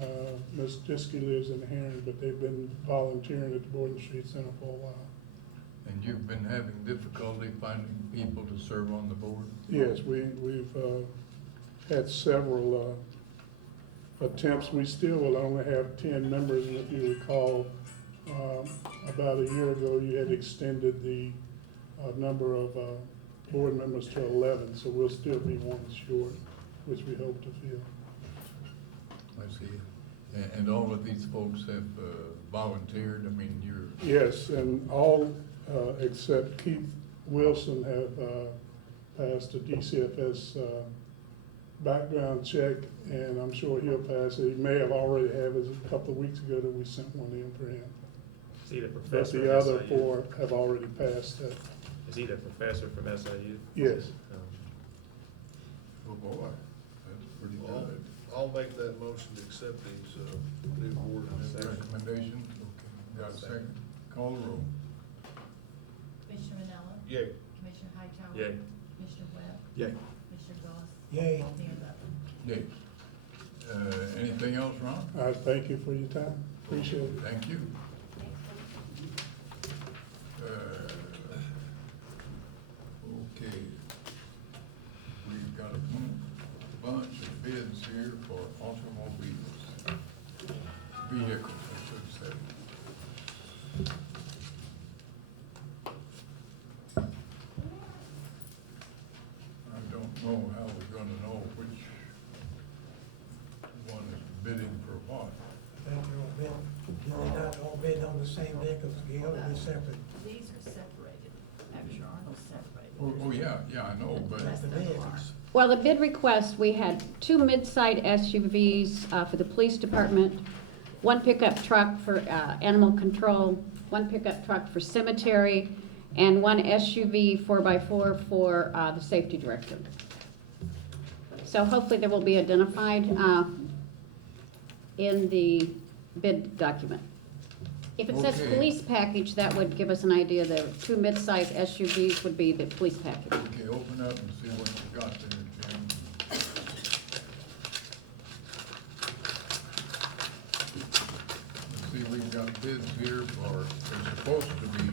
Ms. Diskey lives in Herring, but they've been volunteering at the Boynton Street Center for a while. And you've been having difficulty finding people to serve on the board? Yes, we've had several attempts. We still will only have 10 members, and if you recall, about a year ago, you had extended the number of board members to 11, so we'll still be 1 short, which we hope to fill. I see. And all of these folks have volunteered? I mean, you're... Yes, and all except Keith Wilson have passed a DCFS background check, and I'm sure he'll pass it. He may have already have it a couple of weeks ago that we sent one in for him. Is he the But professor the at other SIU? 4 have already passed that. Is he the professor from SIU? Yes. Oh, boy, that's pretty Well, good. I'll make that motion to accept these new board members. Recommendation, okay, got a second? Call the roll. Commissioner Vanilla? Yay. Commissioner Hightower? Yay. Commissioner Webb? Yay. Commissioner Goss? Yay. Mayor Butler? Yay. Anything else, Ron? I thank you for your time. Appreciate it. Thank you. Okay. We've got a bunch of bids here for automobiles. Vehicles, I should say. I don't know how we're gonna know which one is bidding for what. I think they're all bid, do they not all bid on the same vehicles, Gail, or they separate? These are separated. Actually, aren't separated. Oh, yeah, I know, but That's the bids. Well, the bid request, we had 2 mid-side SUVs for the police department, 1 pickup truck for animal control, 1 pickup truck for cemetery, and 1 SUV 4x4 for the safety director. So hopefully they will be identified in the bid document. If it says Okay. police package, that would give us an idea. The 2 mid-size SUVs would be the police package. okay, open up and see what you got there, Jim. Let's see, we've got bids here for, they're supposed to be,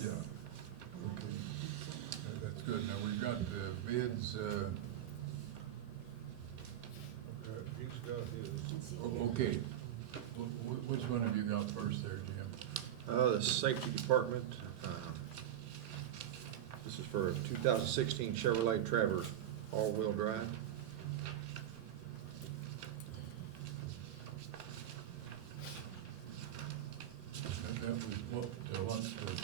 yeah, okay. That's good. Now, we've got the bids, He's got his. okay. Which one have you got first there, Jim? The safety department, this is for a 2016 Chevrolet Traverse all-wheel drive. And that was what the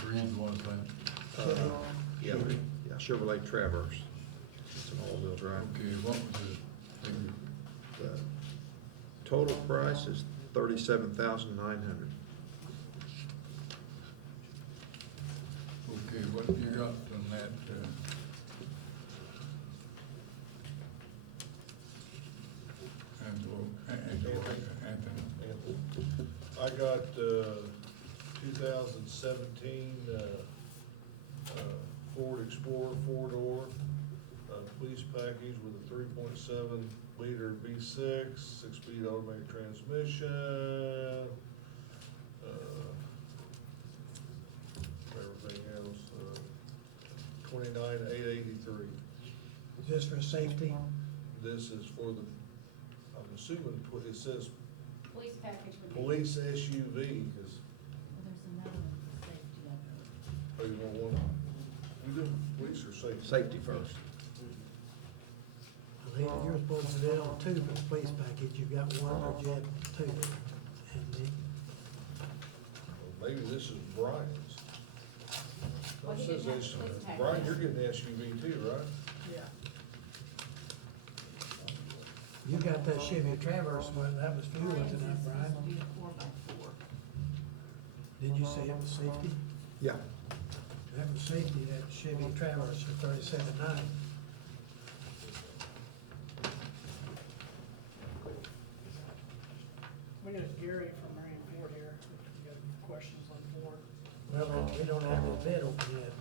breed was that? Yeah, yeah, Chevrolet Traverse. It's an all-wheel drive. Okay, what was the, The total price is $37,900. okay, what have you got on that? Anthony. I got, 2017, Ford Explorer four-door, police package with a 3.7 liter V6, 6-speed automatic transmission, everything else, 29,883. Is this for safety? This is for the, I'm assuming, it says Police package would be. police SUV, because, oh, you want one? You do police or safety? Safety first. I think you're supposed to do two for the police package, you've got one, but you have two. And Well, maybe this is Brian's. Well, It he says didn't have SUV. the police package. Brian, you're getting the SUV too, right? Yeah. you got that Chevy Traverse one, that was fuel tonight, Brian. Did you say it was safety? Yeah. That was safety, that Chevy Traverse for $37,900. We got Gary from Marion Ford here, if you got any questions on Ford. Well, we don't have the bid open yet.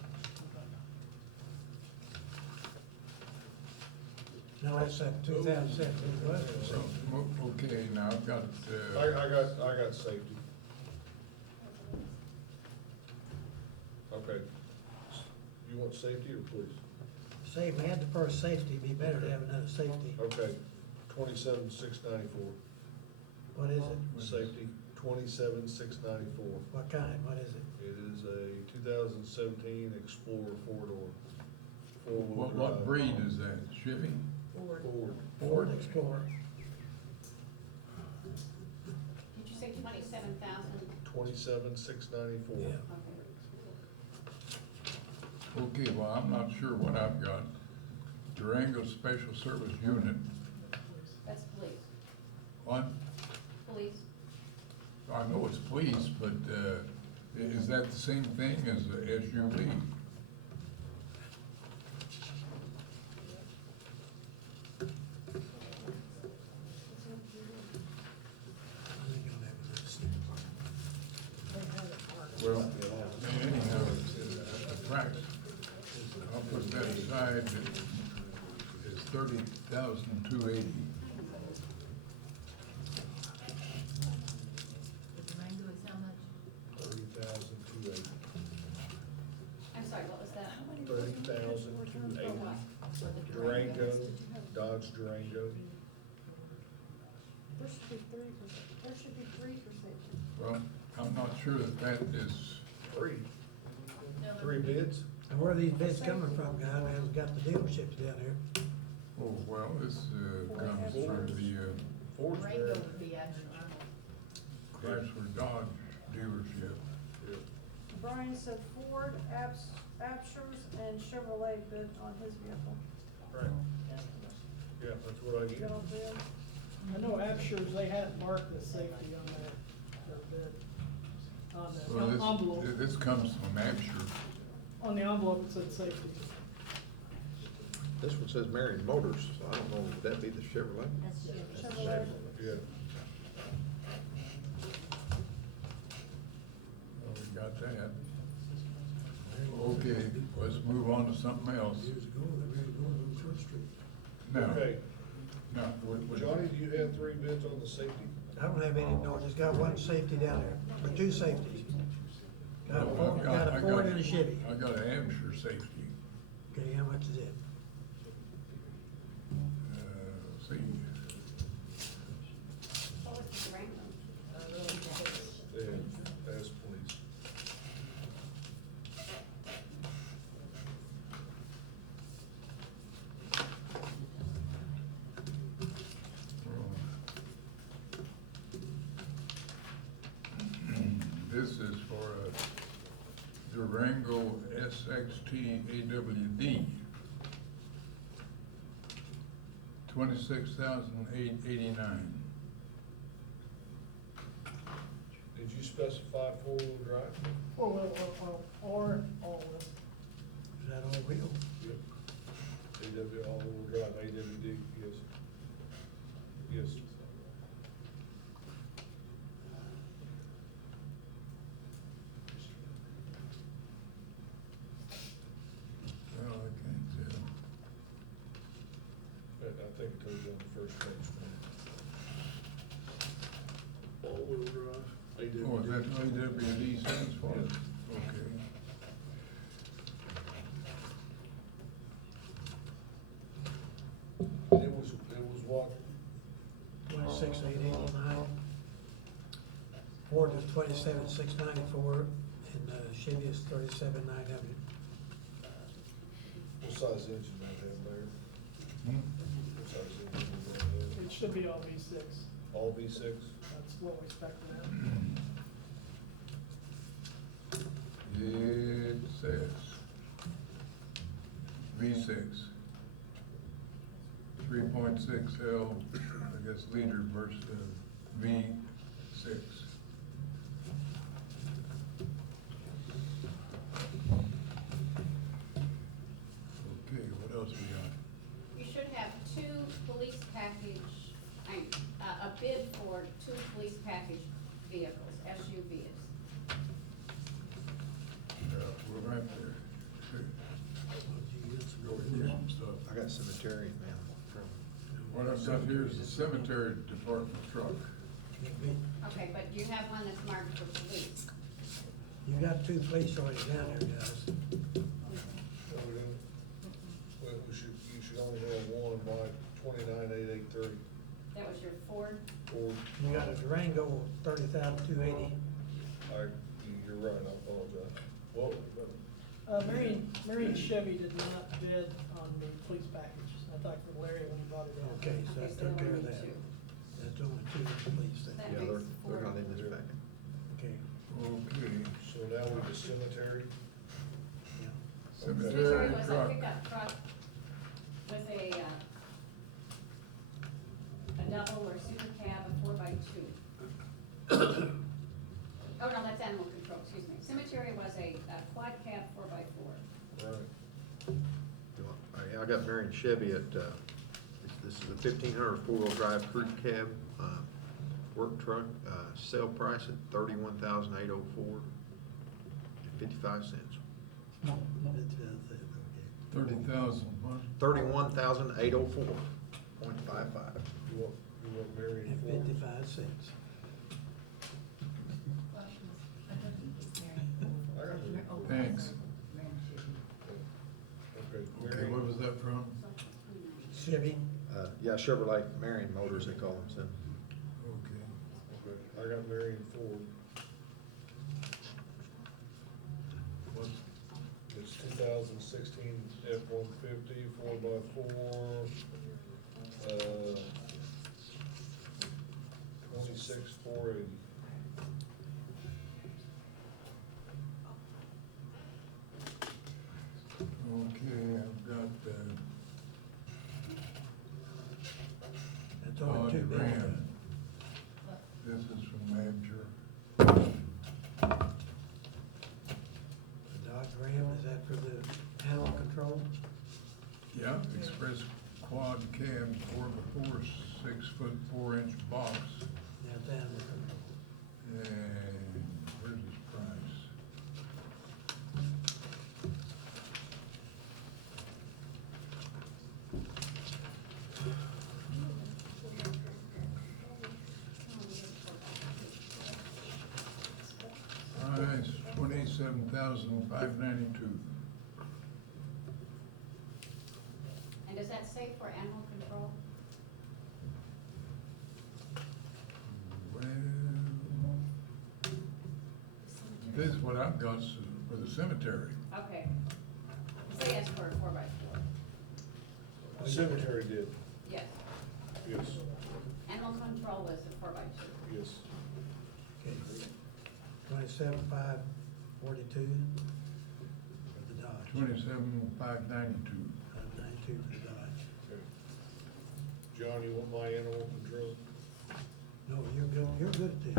No, that's that 2017, wasn't it? So, okay, now I've got, I got safety. Okay. You want safety or police? Say, if we had the first safety, it'd be better to have another safety. Okay, 27,694. What is it? Safety, 27,694. What kind? What is it? It is a 2017 Explorer four-door. Four-wheel what drive. breed is that? Chevy? Ford. Ford Explorer. Did you say 27,000? 27,694. Yeah. Okay. Okay, well, I'm not sure what I've got. Durango Special Service Unit. That's police. What? Police. I know it's police, but, is that the same thing as a SUV? Well, anyhow, the price, I'll put that aside, it's $30,280. $30,280. I'm sorry, what was that? $30,280. Durango, Dodge Durango. There should be three for safety. Well, I'm not sure that is, Three bids? And where are these bids coming from, guy? We haven't got the dealerships down here. oh, well, this comes from the Ford's there. Chrysler Dodge dealership. Brian said Ford, Abshurs, and Chevrolet bid on his vehicle. Right. Yeah, that's what I You get. got all three of them? I know Abshurs, they hadn't marked the safety on their bid. On the Well, envelope, this comes from Hampshire. on the envelope it said safety. This one says Marion Motors, so I don't know, would that be the Chevrolet? Chevrolet. Yeah. Well, we got that. Okay, let's move on to something else. Years ago, they were going on Church Street. Now, Okay, No, Johnny, do you have 3 bids on the safety? I don't have any, no, just got one safety down there, or 2 safeties. Got a Well, Ford, got a Ford and a Chevy. I got a Hampshire safety. Okay, how much is it? Let's see, What was the Durango? Yeah, ask please. this is for a Durango SXT AWD. 26,889. Did you specify 4-wheel drive? Or all of Is that all wheel? Yep. AW, all-wheel drive, AWD, yes. Yes. Well, I can't tell. I think it goes on the first page. All-wheel drive, AWD. Oh, is that what AWD stands for? Okay. It was what? 26,889. Ford is 27,694, and Chevy is 37,900. What size engine that have there? Hmm? What size engine does that have? It should be all V6. All V6? That's what we expect now. It says V6, 3.6 L, I guess, liter versus V6. Okay, what else we got? You should have 2 police package, a bid for 2 police package vehicles, SUVs. We're right there. Go through some stuff. I got cemetery, man, from. What I've got here is the cemetery department truck. Okay, but you have one that's marked for police. You got 2 police already down there, guys. No, we don't. Well, you should only have one by 29,883. That was your Ford? Or, You got a Durango, 30,280. you're right, I apologize. Well, Marion Chevy did not bid on the police package. I talked with Larry when he brought it in. Okay, so that took care of that. That's only 2 police then. That Yeah, makes they're not in this Ford. packet. Okay, Okay, so now we're the cemetery. yeah. cemetery Cemetery was a truck. pickup truck with a double or super cab, a 4x2. Oh, no, that's animal control, excuse me. Cemetery was a quad cab 4x4. Right. I got Marion Chevy at, this is a 1,500 4-wheel drive crew cab, work truck, sale price at $31,804 and 55 cents. 30,000, what? 31,804.55. You want Marion And Ford? 55 cents. I got it. Thanks. Okay, Okay, Marion. what was that from? Chevy, Yeah, Chevrolet Marion Motors, they call them, so. Okay. Okay, I got Marion Ford. What's, It's 2016 F-150, 4x4, 26,480. okay, I've got, that's only 2 Dodge bids. Ram. This is from Hampshire. The Dodge Ram, is that for the animal control? Yeah, express quad cab, 4x4, 6'4" box. That's animal control. And where's his price? $27,592. And does that say for animal control? Well, this is what I've got for the cemetery. Okay. Say yes for a 4x4. The cemetery did, Yes. yes, Animal control was a 4x2. yes. Okay, 27,542 for the Dodge. 27,592. 592 for the Dodge. Okay. John, you want my animal control? No, you're good at this.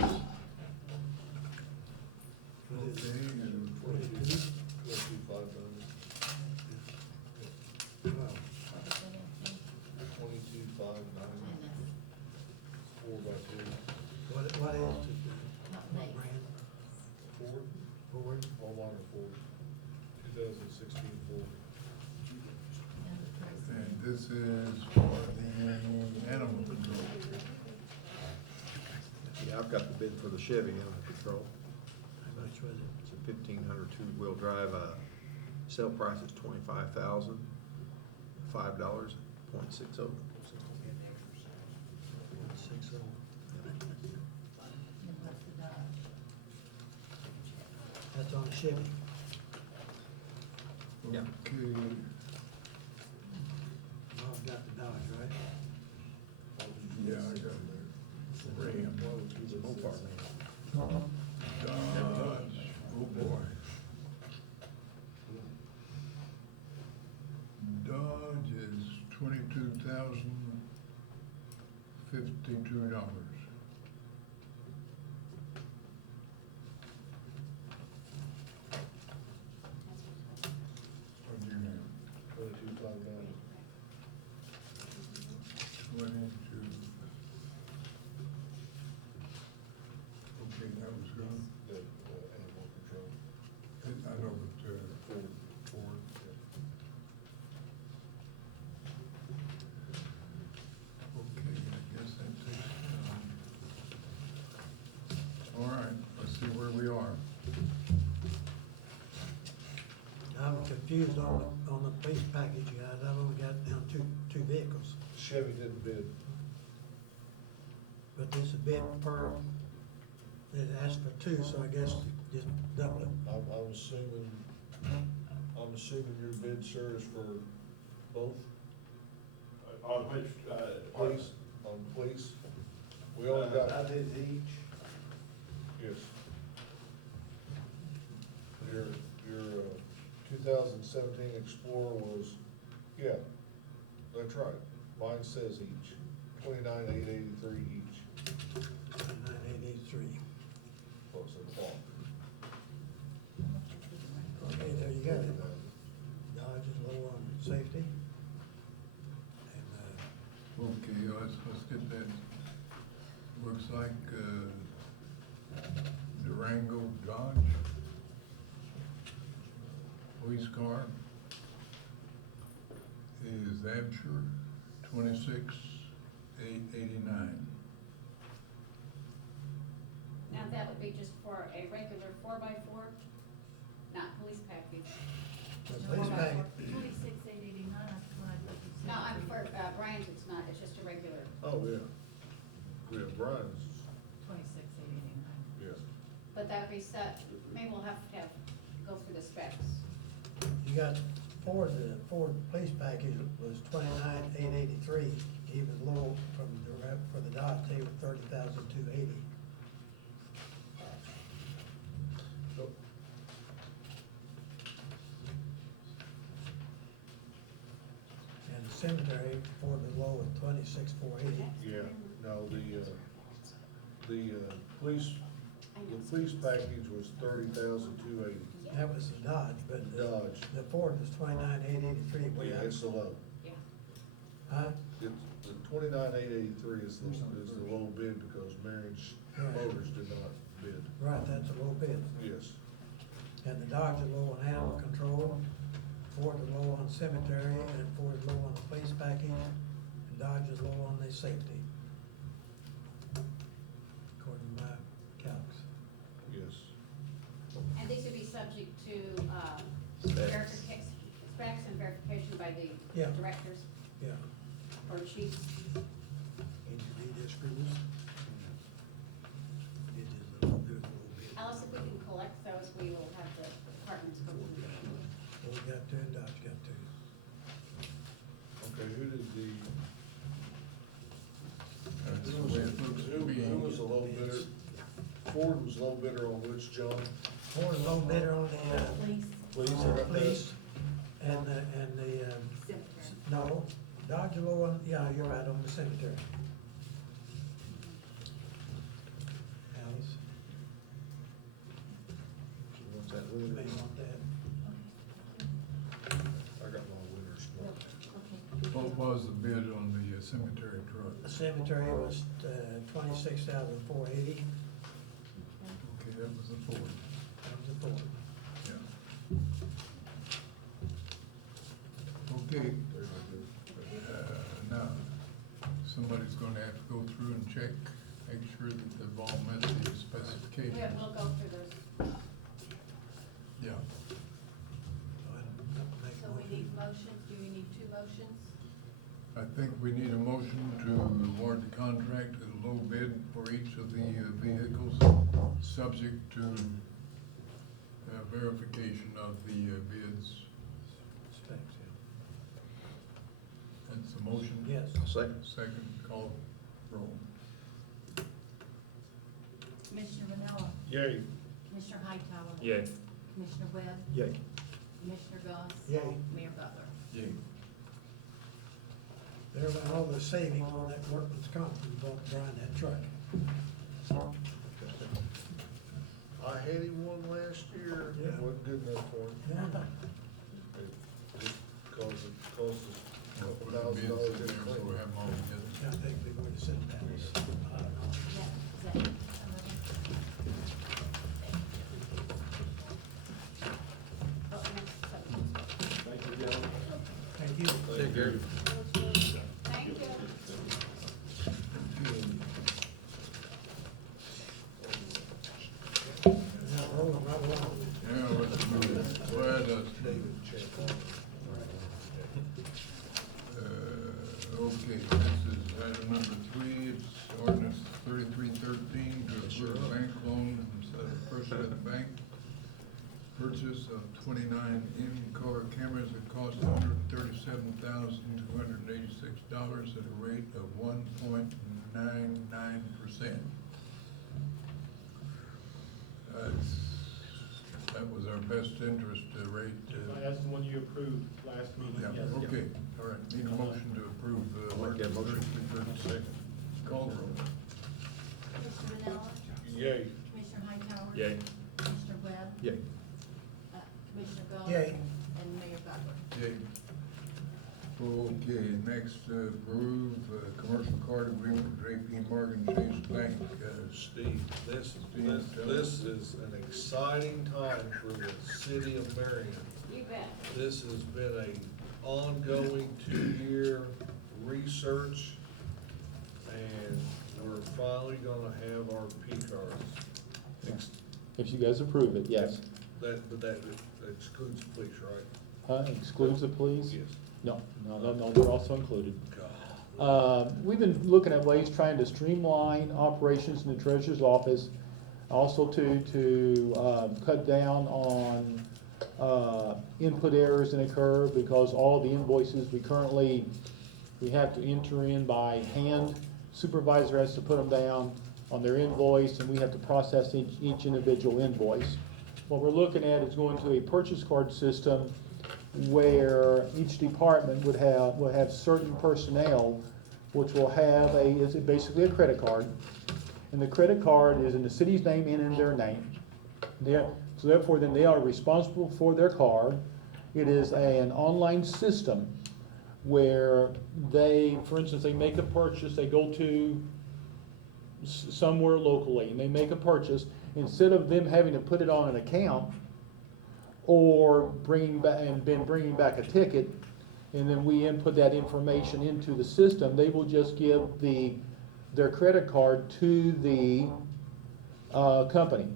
What is Okay, it? and 22? 22,590. 12. 22,590. 4x2. What is it? What brand? Ford, Ford? all mine are Ford. 2016 Ford. and this is for the animal control. Yeah, I've got the bid for the Chevy animal control. How much was it? It's a 1,500 two-wheel drive, sale price is $25,005, .60. 60. That's on a Chevy. Yeah. Okay, I've got the Dodge, right? yeah, I got it there. Ram. He's an Mopar man. Dodge, oh boy. Dodge is $22,052. What'd you have? 22,590. 22. Okay, that was good. The animal control. I know, but, Ford. Ford. Okay, I guess that takes, all right, let's see where we are. I'm confused on the police package, guys. I've only got down two vehicles. Chevy didn't bid. But this is bid per, it asked for two, so I guess just double it. I'm assuming your bid, sir, is for both? On which, Police, on police? We only got, I did each. yes. Your 2017 Explorer was, yeah, that's right. Mine says each, 29,883 each. 9,883. Close to the clock. Okay, there you got it. Dodge is low on safety. And, Okay, let's get that. Looks like, Durango Dodge. Police car is Absher, 26,889. Now, that would be just for a regular 4x4, not police package. the police package, 26,889, that's what I thought you said. No, I'm for, Brian's, it's not, it's just a regular. Oh, yeah. Yeah, Brian's, 26,889. yeah. But that would be set, maybe we'll have to go through the specs. you got Ford, the Ford police package was 29,883. He was low for the Dodge, they were 30,280. So, And the cemetery, Ford was low at 26,480. yeah, no, the police package was 30,280. That was the Dodge, but Dodge. the Ford was 29,883. Yeah, it's the low. Yeah. Huh? It's, the 29,883 is the low bid because Marion Motors did not bid. Right, that's a low bid. Yes. And the Dodge is low on animal control, Ford is low on cemetery, and Ford is low on the police package, and Dodge is low on the safety. According to my calcs. Yes. And these would be subject to, Specs. specs and verification by the Yeah. directors Yeah. or chiefs. Need this for this? It is a little, there's a little bit. Alice, if we can collect those, we will have the departments go through them. Well, we got two and Dodge got two. Okay, who did the, That's the who was, way it looks to me. who was the low bidder? Ford was low bidder on which, John? Ford low bidder on the, Please. Please, I got that. police and the, no, Dodge low on, yeah, you're right, on the cemetery. Alice, What's that, you Lou? may want that. I got my winners. What was the bid on the cemetery truck? The cemetery was, 26,480. Okay, that was a Ford. That was a Ford. Yeah. Okay, now, somebody's gonna have to go through and check, make sure that they've all met the specifications. We'll go through those. Yeah. So we need motions, do we need two motions? I think we need a motion to award the contract at a low bid for each of the vehicles, subject to verification of the bids. Specs, That's the motion? Yes. Second. Second, call roll. Commissioner Vanilla, Yay. Commissioner Hightower. Yay. Commissioner Webb, Yay. Commissioner Goss. Yay. Mayor Butler. Yay. There went all the savings on that workman's comp, we bought Brian that truck. I had him one last year, Yeah. wasn't good enough for him. Yeah. It just cost us a couple Put the $1,000 bids in in there so we cleaning. have them all together. I think we would have sent that. Is that some of them? Oh, next subject. Thank you, gentlemen. Thank you. Thank you. Thank you. Now, rolling right along. Yeah, let's move. Go ahead, David, check. Okay, this is item number 3, it's ordinance 3313 to approve a bank loan instead of First Red Bank. Purchase of 29 in-car cameras that cost $137,286 at a rate of 1.99%. That was our best interest rate. That's the one you approved last meeting. Yeah, Yes. okay, all right, need a motion to approve I'll make that ordinance motion. 3332. Call the roll. Commissioner Vanilla, Yay. Commissioner Hightower. Yay. Commissioner Webb, Yay. Commissioner Goss. Yay. And Mayor Butler. Yay. Okay, next, approve commercial card agreement with JP Morgan Chase Bank. Steve, this is an exciting time for the city of Marion. You bet. This has been a ongoing 2-year research, and we're finally gonna have our P cards. If you guys approve it, yes. But that excludes police, right? Excludes the police? Yes. No, they're also included. God. We've been looking at ways trying to streamline operations in the treasurer's office, also to cut down on input errors that occur, because all the invoices we have to enter in by hand. Supervisor has to put them down on their invoice, and we have to process each individual invoice. What we're looking at is going to a purchase card system where each department would have certain personnel, which will have is basically a credit card, and the credit card is in the city's name and in their name. So therefore, then they are responsible for their card. It is an online system where they, for instance, they make a purchase, they go to somewhere locally, and they make a purchase. Instead of them having to put it on an account, or bringing back a ticket, and then we input that information into the system, they will just give their credit card to the company.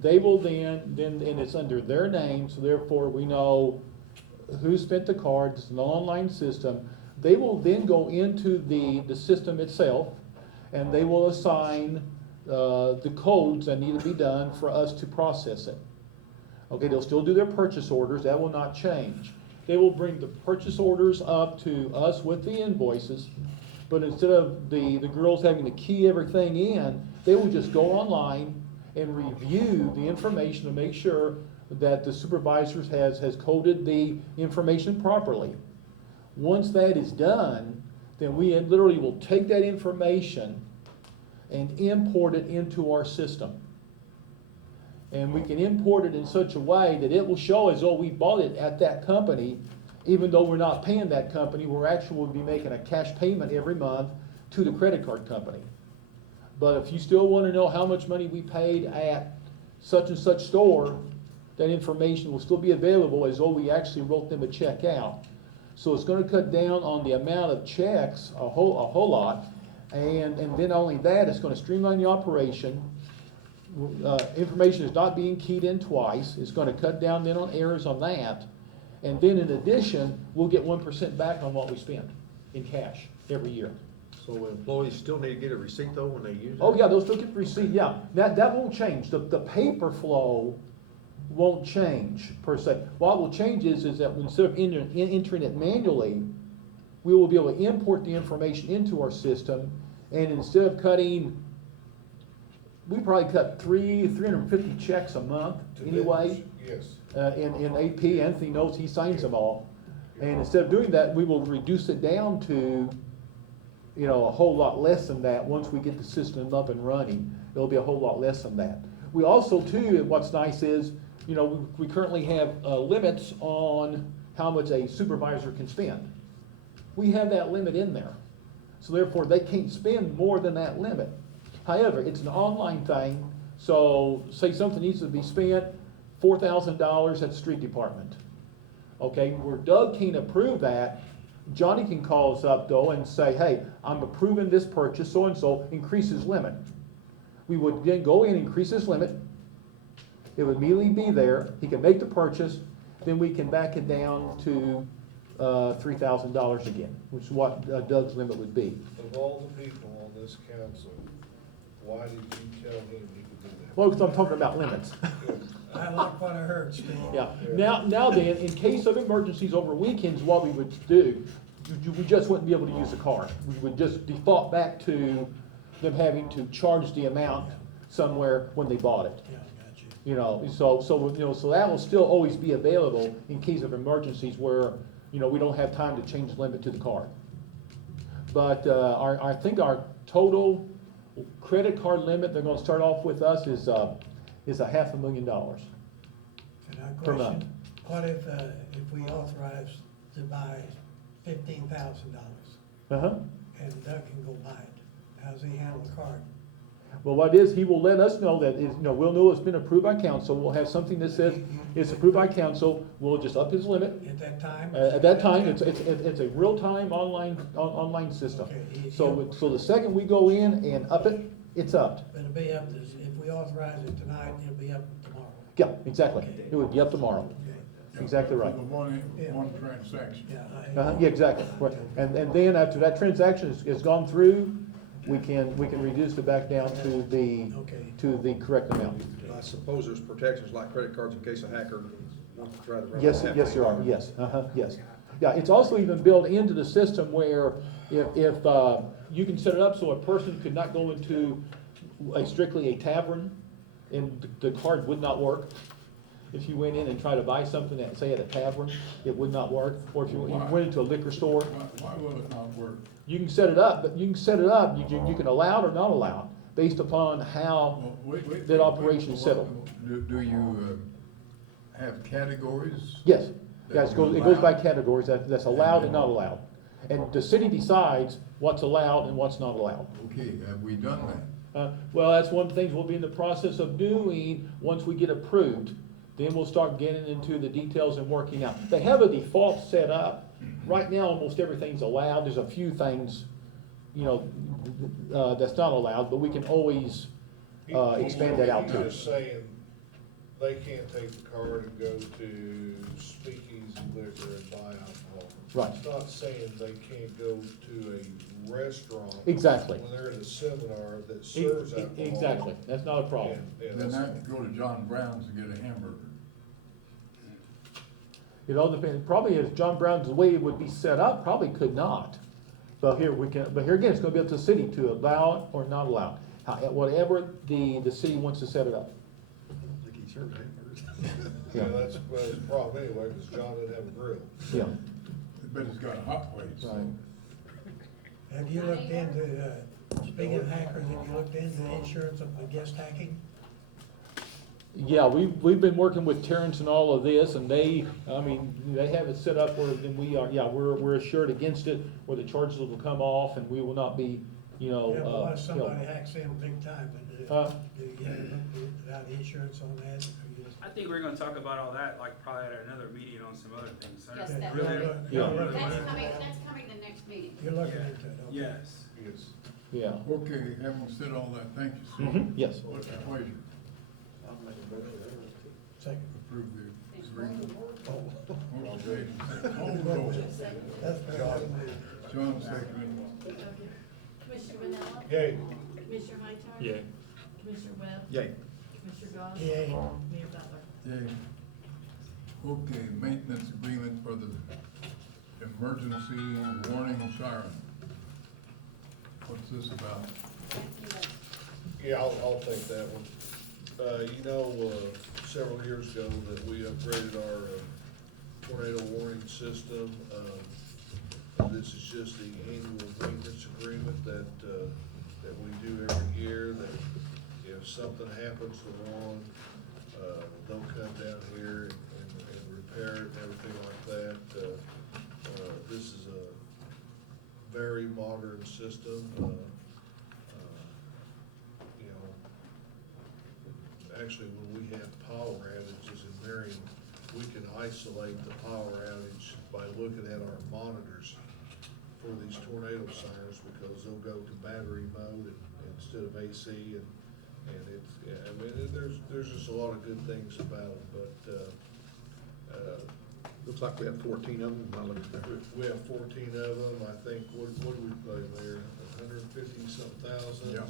They will then, and it's under their name, so therefore we know who spent the card. It's an online system. They will then go into the system itself, and they will assign the codes that need to be done for us to process it. Okay, they'll still do their purchase orders. That will not change. They will bring the purchase orders up to us with the invoices, but instead of the girls having to key everything in, they will just go online and review the information to make sure that the supervisors has coded the information properly. Once that is done, then we literally will take that information and import it into our system. And we can import it in such a way that it will show as though we bought it at that company, even though we're not paying that company. We're actually will be making a cash payment every month to the credit card company. But if you still want to know how much money we paid at such and such store, that information will still be available as though we actually wrote them a check out. So it's going to cut down on the amount of checks a whole lot. And then not only that, it's going to streamline the operation. Information is not being keyed in twice. It's going to cut down then on errors on that. And then in addition, we'll get 1% back on what we spend in cash every year. So employees still need to get a receipt though when they use it? Oh yeah, they'll still get the receipt, yeah. That won't change. The paper flow won't change per se. What will change is that instead of entering it manually, we will be able to import the information into our system, and instead of cutting, we probably cut 350 checks a month anyway. Yes. In AP, Anthony knows, he signs them all. And instead of doing that, we will reduce it down to, a whole lot less than that. Once we get the system up and running, it'll be a whole lot less than that. We also too, what's nice is, we currently have limits on how much a supervisor can spend. We have that limit in there. So therefore, they can't spend more than that limit. However, it's an online thing, so say something needs to be spent, $4,000 at the street department. Okay, where Doug can't approve that, Johnny can call us up though and say, hey, I'm approving this purchase, so-and-so, increase his limit. We would then go in, increase his limit. It would immediately be there. He can make the purchase, then we can back it down to $3,000 again, which is what Doug's limit would be. Of all the people on this council, why did you tell him he could do that? Well, because I'm talking about limits. I like what I heard, Steve. Yeah. Now then, in case of emergencies over weekends, what we would do, we just wouldn't be able to use the card. We would just default back to them having to charge the amount somewhere when they bought it. Yeah, I got you. So that will still always be available in case of emergencies where, we don't have time to change the limit to the card. But I think our total credit card limit they're going to start off with us is $500,000 And I per month. question, what if we authorize to buy $15,000 Uh-huh. and Doug can go buy it? How's he handle the card? Well, what it is, he will let us know that, we'll know it's been approved by council. We'll have something that says it's approved by council. We'll just up his limit. At that time? At that time, it's a real-time online system. Okay. So the second we go in and up it, it's upped. But it'll be up, if we authorize it tonight, it'll be up tomorrow. Yeah, exactly. It would be up tomorrow. Exactly right. The one transaction. Yeah, exactly. Right. And then after that transaction is gone through, we can reduce it back down to the correct amount. I suppose there's protections like credit cards in case a hacker wants to try to run. Yes, there are, yes, yes. Yeah, it's also even built into the system where if you can set it up so a person could not go into strictly a tavern and the card would not work. If you went in and tried to buy something at, say, at a tavern, it would not work. Or if you went into a liquor store. Why will it not work? You can set it up, but you can allow it or not allow it, based upon how that operation is set up. Do you have categories? Yes, it goes by categories, that's allowed and not allowed. And the city decides what's allowed and what's not allowed. Okay, have we done that? Well, that's one of the things we'll be in the process of doing once we get approved. Then we'll start getting into the details and working out. They have a default set up. Right now, almost everything's allowed. There's a few things, that's not allowed, but we can always expand that out too. He's just saying, they can't take the card and go to Speakeasy Liquor and buy alcohol. Right. It's not saying they can't go to a restaurant. Exactly. When they're at a seminar that serves alcohol. Exactly, that's not a problem. And Then that's- I could go to John Brown's and get a hamburger. It all depends, probably if John Brown's, the way it would be set up, probably could not. But here again, it's gonna be up to the city to allow it or not allow it. Whatever the city wants to set it up. I think he served hamburgers. Yeah, that's the problem anyway, because John didn't have a grill. Yeah. But it's got hot plates, so. Right. Have you looked into, speaking of hackers, have you looked into the insurance of the guest hacking? Yeah, we've been working with Terrence and all of this, and they have it set up where then we are, we're assured against it, where the charges will come off and we will not be, Yeah, well, unless somebody hacks in big time, but, do you have without insurance on that? Or you just- I think we're gonna talk about all that, like probably at another meeting on some other things. Yes, Okay, that- you're Really- look- Yeah. you're looking into That's coming the next meeting. You're looking Yeah. into it, okay. Yes. Yes. Yeah. Okay, having said all that, thank you, sir. Mhm, yes. What's your pleasure? Second. Approve the agreement. Oh. Motion made and seconded. Call the roll. That's John seconded. Commissioner Vanella? Yay. Commissioner Hightower? Yeah. Commissioner Webb? Yay. Commissioner Goss? Yay. Mayor Butler? Yay. Okay, maintenance agreement for the emergency warning siren. What's this about? Yeah, I'll take that one. Several years ago that we upgraded our tornado warning system. This is just the annual maintenance agreement that we do every year, that if something happens to one, they'll come down here and repair it and everything like that. This is a very modern system. Actually, when we have power outages in Marion, we can isolate the power outage by looking at our monitors for these tornado sirens, because they'll go to battery mode instead of AC, and there's just a lot of good things about it, but, Looks like we have 14 of them. I looked at that. we have 14 of them. I think, what do we play there, 150-something thousand? Yeah.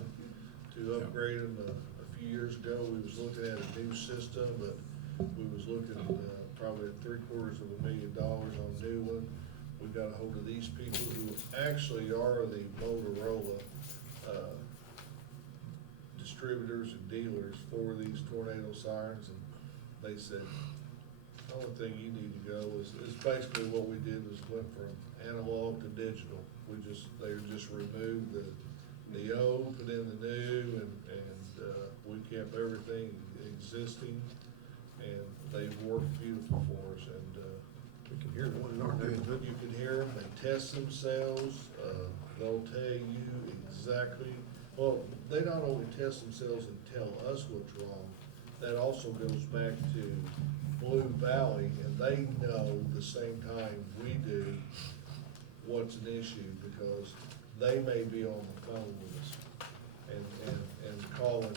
To upgrade them. A few years ago, we was looking at a new system, but we was looking probably at $750,000 on a new one. We got a hold of these people who actually are the Motorola distributors and dealers for these tornado sirens, and they said, the only thing you need to go is basically what we did was went from analog to digital. They just removed the old, put in the new, and we kept everything existing, and they've worked beautiful for us, and, We can hear the one in our neighborhood. you can hear them, they test themselves, they'll tell you exactly, well, they not only test themselves and tell us what's wrong, that also goes back to Blue Valley, and they know the same time we do what's an issue, because they may be on the phone with us and calling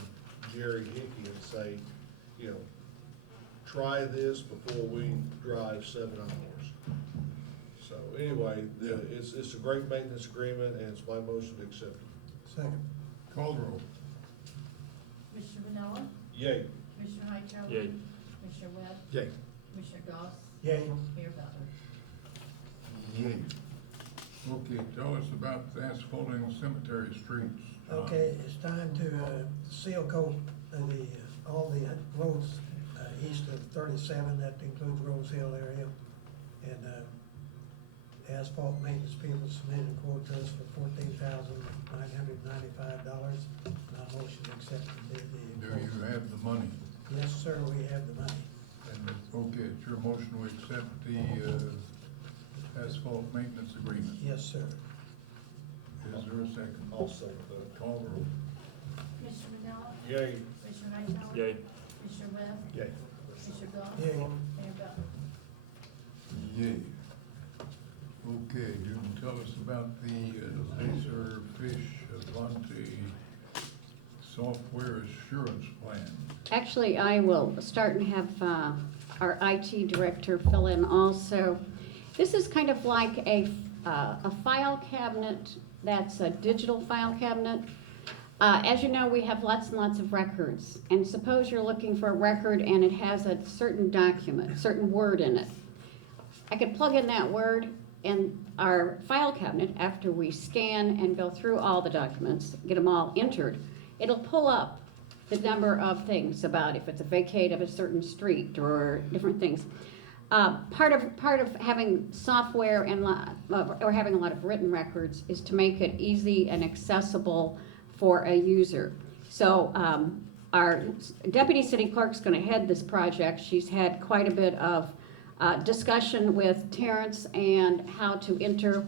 Jerry Hickey and say, try this before we drive 7 hours. So anyway, it's a great maintenance agreement, and it's my motion to accept it. Second. Call the roll. Commissioner Vanella? Yay. Commissioner Hightower? Yay. Commissioner Webb? Yay. Commissioner Goss? Yay. Mayor Butler? Yay. Okay, tell us about the asphalting cemetery streets. John. Okay, it's time to seal coat all the roads east of 37, that includes Rose Hill area. And asphalt maintenance people submitted a quote to us for $14,995. My motion to accept the Do quote. you have the money? Yes, sir, we have the money. And okay, it's your motion to accept the asphalt maintenance agreement. Yes, sir. Is there a second? I'll second that. Call the roll. Commissioner Vanella? Yay. Commissioner Hightower? Yay. Commissioner Webb? Yay. Commissioner Goss? Yay. Mayor Butler? Yay. Okay, you can tell us about the Laser Fish Avanti software assurance plan. Actually, I will start and have our IT director fill in also. This is kind of like a file cabinet that's a digital file cabinet. As you know, we have lots and lots of records. And suppose you're looking for a record and it has a certain document, certain word in it. I could plug in that word and our file cabinet, after we scan and go through all the documents, get them all entered, it'll pull up the number of things about if it's a vacate of a certain street or different things. Part of having software and or having a lot of written records is to make it easy and accessible for a user. So our deputy city clerk's going to head this project. She's had quite a bit of discussion with Terrence and how to enter.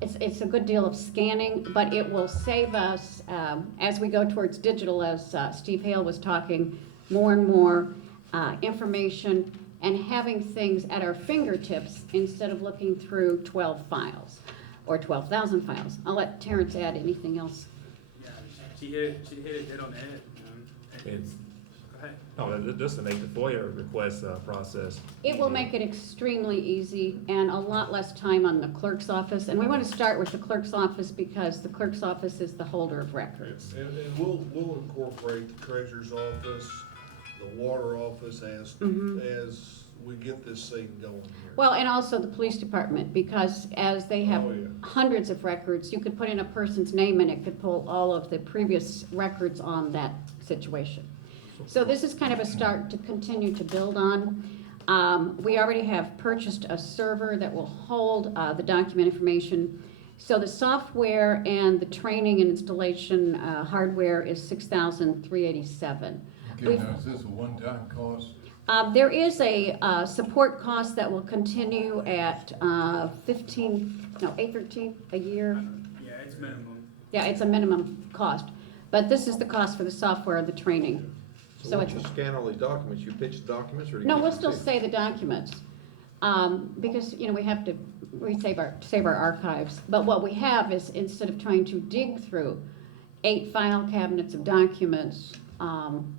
It's a good deal of scanning, but it will save us, as we go towards digital, as Steve Hale was talking, more and more information and having things at our fingertips instead of looking through 12 files or 12,000 files. I'll let Terrence add anything else. Yeah, she hit it dead on the head. It's, Go ahead. no, just to make the FOIA request process. It will make it extremely easy and a lot less time on the clerk's office. And we want to start with the clerk's office because the clerk's office is the holder of records. And we'll incorporate the treasurer's office, the water office as we get this thing going here. Well, and also the police department, because as they have Oh, yeah. hundreds of records, you could put in a person's name and it could pull all of the previous records on that situation. So this is kind of a start to continue to build on. We already have purchased a server that will hold the document information. So the software and the training and installation hardware is $6,387. Okay, now is this a one-time cost? There is a support cost that will continue at $813 a year. Yeah, it's minimum. Yeah, it's a minimum cost. But this is the cost for the software and the training. So once you scan all these documents, you pitch the documents, or do you? No, get we'll to still see? say the documents, because, you know, we save our archives. But what we have is, instead of trying to dig through 8 file cabinets of documents, and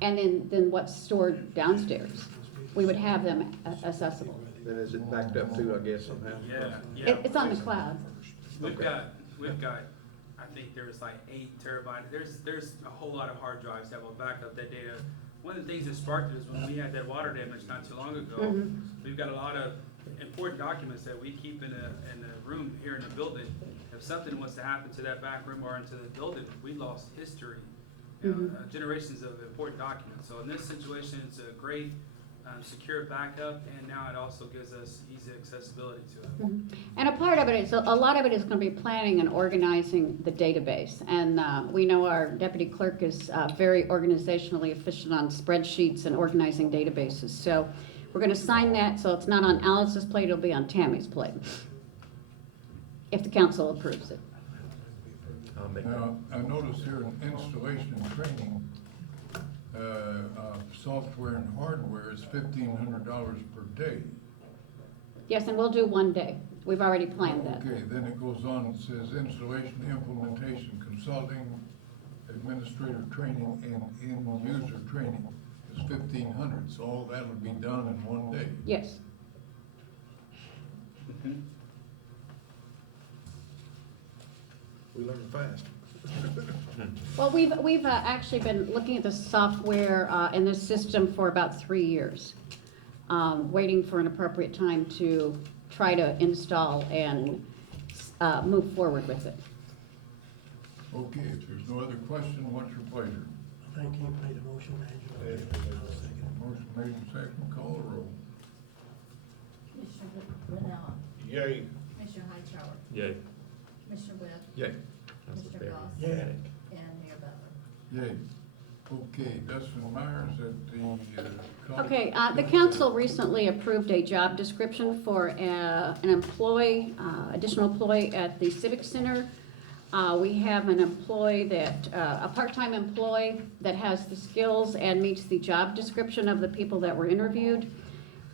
then what's stored downstairs, we would have them accessible. Then is it backed up too, I guess, somehow? Yeah. It's on the cloud. We've got, I think there's like 8 terabytes. There's a whole lot of hard drives that will back up that data. One of the things that sparked it is when we had that water damage not too long ago, we've got a lot of important documents that we keep in a room here in the building. If something was to happen to that back room or into the building, we lost history, generations of important documents. So in this situation, it's a great secure backup, and now it also gives us easy accessibility to it. And a part of it is, a lot of it is going to be planning and organizing the database. And we know our deputy clerk is very organizationally efficient on spreadsheets and organizing databases. So we're going to sign that, so it's not on Alice's plate, it'll be on Tammy's plate, if the council approves it. Now, I notice here in installation and training, software and hardware is $1,500 per day. Yes, and we'll do one day. We've already planned that. Okay, then it goes on, it says installation, implementation, consulting, administrative training, and end-user training is $1,500. So all that would be done in one day. Yes. We learn fast. Well, we've actually been looking at the software and the system for about 3 years, waiting for an appropriate time to try to install and move forward with it. Okay, if there's no other question, what's your pleasure? I think you made a motion, Angela. Motion made and second, call the roll. Commissioner Linnell, Yay. Commissioner Hightower, Yay. Commissioner Webb, Yay. Mr. Goss, Yeah. and Mayor Butler. Yay. Okay, Dustin Myers at the. Okay, the council recently approved a job description for an employee, additional employee at the Civic Center. We have an employee that, a part-time employee that has the skills and meets the job description of the people that were interviewed.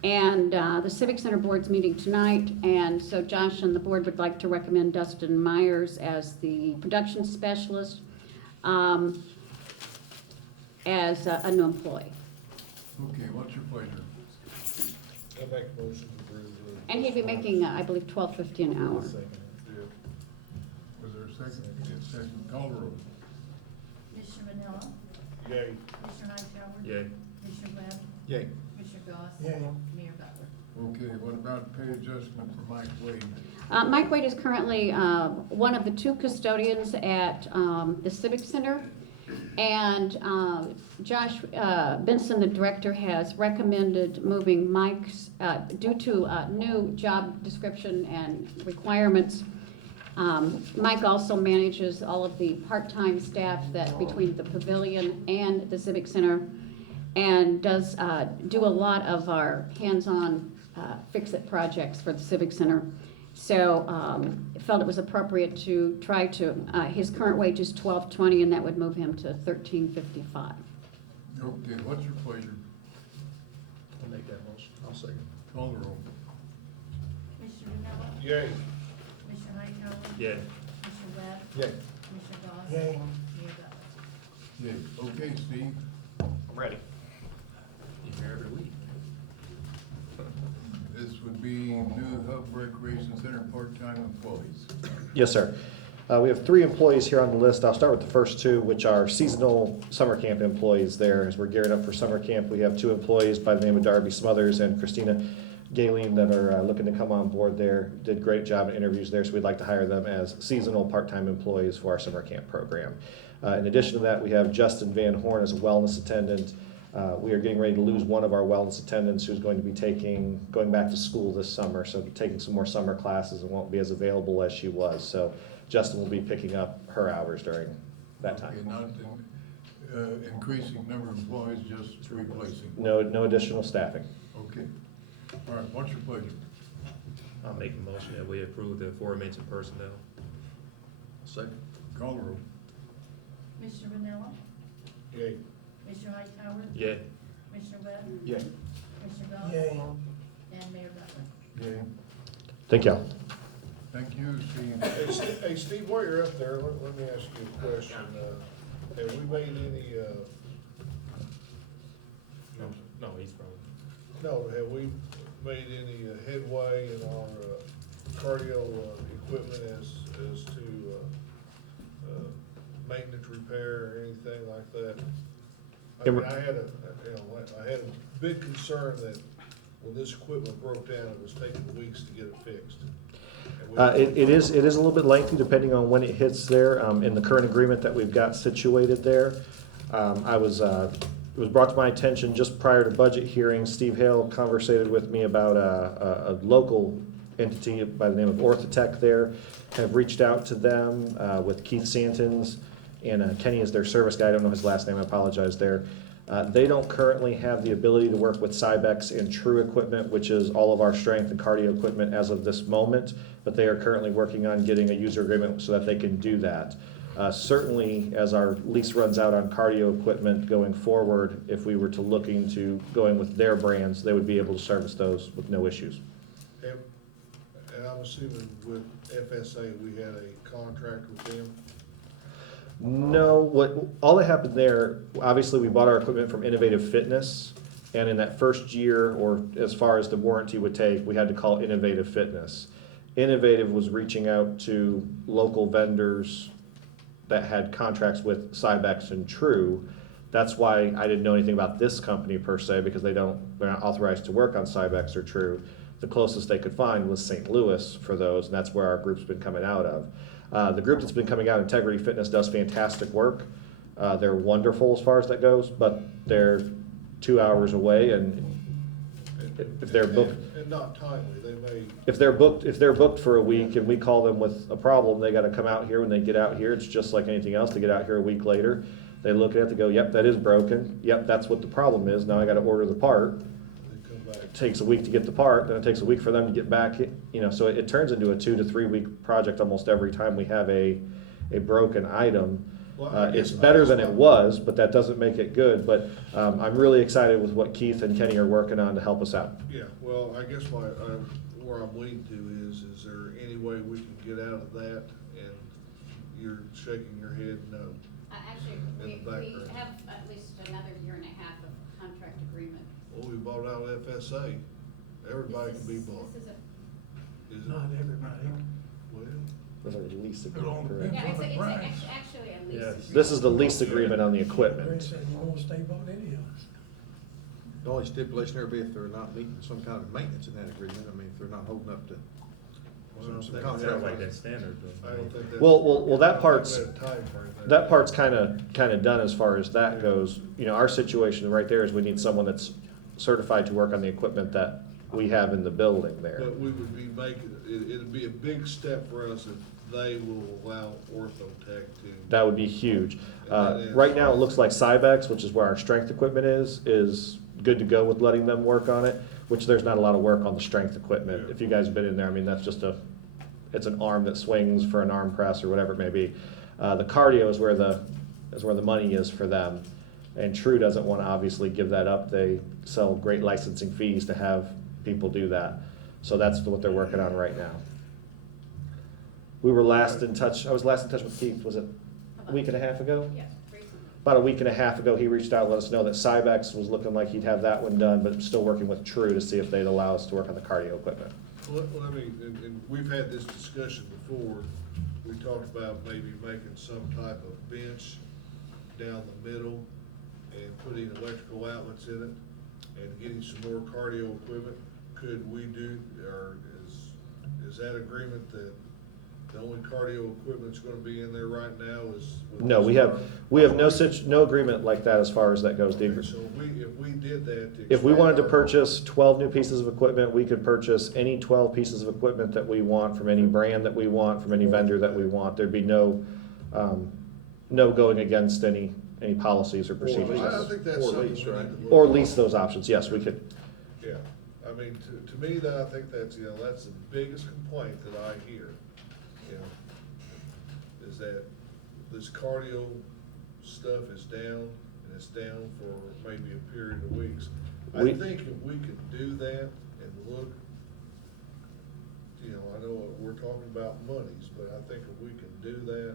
And the Civic Center Board's meeting tonight, and so Josh and the board would like to recommend Dustin Myers as the production specialist. as a new employee. Okay, what's your pleasure? I make a motion to approve. And he'd be making, I believe, $12.50 an hour. Was there a second? Yes, second. Call the roll. Commissioner Manila, Yay. Commissioner Hightower, Yay. Commissioner Webb, Yay. Commissioner Goss, Yay. Mayor Butler. Okay, what about pay adjustment for Mike Wade? Mike Wade is currently one of the 2 custodians at the Civic Center. And Josh Benson, the director, has recommended moving Mike's, due to new job description and requirements. Mike also manages all of the part-time staff that between the pavilion and the Civic Center, and does do a lot of our hands-on fix-it projects for the Civic Center. So felt it was appropriate to try to, his current wage is $12.20, and that would move him to $13.55. Okay, what's your pleasure? I'll make that motion. I'll second. Call the roll. Commissioner Manila, Yay. Commissioner Hightower, Yay. Commissioner Webb, Yay. Commissioner Goss, Yay. Mayor Butler. Yay. Okay, Steve. I'm ready. You're here every week. This would be new Hub Recreation Center part-time employees. Yes, sir. We have 3 employees here on the list. I'll start with the first 2, which are seasonal summer camp employees there. As we're gearing up for summer camp, we have 2 employees by the name of Darby Smothers and Christina Galen that are looking to come on board there. Did a great job in interviews there, so we'd like to hire them as seasonal part-time employees for our summer camp program. In addition to that, we have Justin Van Horn as a wellness attendant. We are getting ready to lose one of our wellness attendants who's going to be going back to school this summer, so taking some more summer classes and won't be as available as she was. So Justin will be picking up her hours during that time. Okay, not increasing number of employees, just replacing. No additional staffing. Okay. All right, what's your pleasure? I'll make a motion that we approve the aforementioned personnel. Second. Call the roll. Commissioner Manila, Yay. Commissioner Hightower, Yay. Commissioner Webb, Yay. Commissioner Goss, Yay. and Mayor Butler. Yay. Thank y'all. Thank you, Steve. Hey, Steve, while you're up there, let me ask you a question. Have we made any, No, he's probably. no, have we made any headway in our cardio equipment as to maintenance repair or anything like that? I mean, I had a big concern that when this equipment broke down, it was taking weeks to get it fixed. It is a little bit lengthy depending on when it hits there. In the current agreement that we've got situated there, it was brought to my attention just prior to budget hearing. Steve Hale conversated with me about a local entity by the name of Orthotech there. Have reached out to them with Keith Santons, and Kenny is their service guy. I don't know his last name, I apologize there. They don't currently have the ability to work with Cybex and True equipment, which is all of our strength and cardio equipment as of this moment, but they are currently working on getting a user agreement so that they can do that. Certainly, as our lease runs out on cardio equipment going forward, if we were to look into going with their brands, they would be able to service those with no issues. And I'm assuming with FSA, we had a contract with them? No, all that happened there, obviously we bought our equipment from Innovative Fitness, and in that first year, or as far as the warranty would take, we had to call Innovative Fitness. Innovative was reaching out to local vendors that had contracts with Cybex and True. That's why I didn't know anything about this company per se, because they're not authorized to work on Cybex or True. The closest they could find was St. Louis for those, and that's where our group's been coming out of. The group that's been coming out, Integrity Fitness, does fantastic work. They're wonderful as far as that goes, but they're 2 hours away, and if they're booked, And not timely, they may. if they're booked for a week and we call them with a problem, they got to come out here. When they get out here, it's just like anything else. They get out here a week later, they look at it, they go, "Yep, that is broken. Yep, that's what the problem is. Now I got to order the part." It takes a week to get the part, then it takes a week for them to get back. So it turns into a 2 to 3 week project almost every time we have a broken item. It's better than it was, but that doesn't make it good. But I'm really excited with what Keith and Kenny are working on to help us out. Yeah, well, I guess where I'm leading to is there any way we can get out of that? And you're shaking your head no. Actually, In we the background. have at least another year and a half of contract agreement. Well, we bought out FSA, everybody can be bought. This is a, Is it? Not everybody. Well, Those are lease It all agreement, depends correct? yeah, on the price. actually a lease. Yes. agreement. This is the lease agreement on the Ray equipment. said you won't stay bought any of us. The only stipulation there would be if they're not meeting some kind of maintenance in that agreement, I mean, if they're not holding up to some Well, contract. I don't think that's. Well, that part's, I don't think that time frame there. that part's kinda done as far as that goes. You know, our situation right there is we need someone that's certified to work on the equipment that we have in the building there. But we would be making, it'd be a big step for us if they will allow Orthotech to. That would be huge. Right now, it looks like Cybex, which is where our strength equipment is good to go with letting them work on it, which there's not a lot of work on the strength equipment. If you guys have been in there, I mean, that's just it's an arm that swings for an arm press or whatever it may be. The cardio is where the money is for them. And True doesn't want to obviously give that up. They sell great licensing fees to have people do that. So that's what they're working on right now. We were last in touch, I was last in touch with Keith, was it a week and a half ago? Yes, recently. About a week and a half ago, he reached out and let us know that Cybex was looking like he'd have that one done, but still working with True to see if they'd allow us to work on the cardio equipment. Well, I mean, and we've had this discussion before, we talked about maybe making some type of bench down the middle and putting electrical outlets in it and getting some more cardio equipment. Could we do, or is that agreement that the only cardio equipment's gonna be in there right now is? with No, this we have car? no agreement like that as far as that goes. Okay, so if we did that to. If we wanted to expand our- purchase 12 new pieces of equipment, we could purchase any 12 pieces of equipment that we want from any brand that we want, from any vendor that we want. There'd be no going against any policies or procedures. I think that's Or something lease, we right? need to look Or at. lease those options, yes, we could. Yeah, I mean, to me, that, I think that's, that's the biggest complaint that I hear, is that this cardio stuff is down, and it's down for maybe a period of weeks. I We- think if we could do that and look, I know we're talking about monies, but I think if we can do that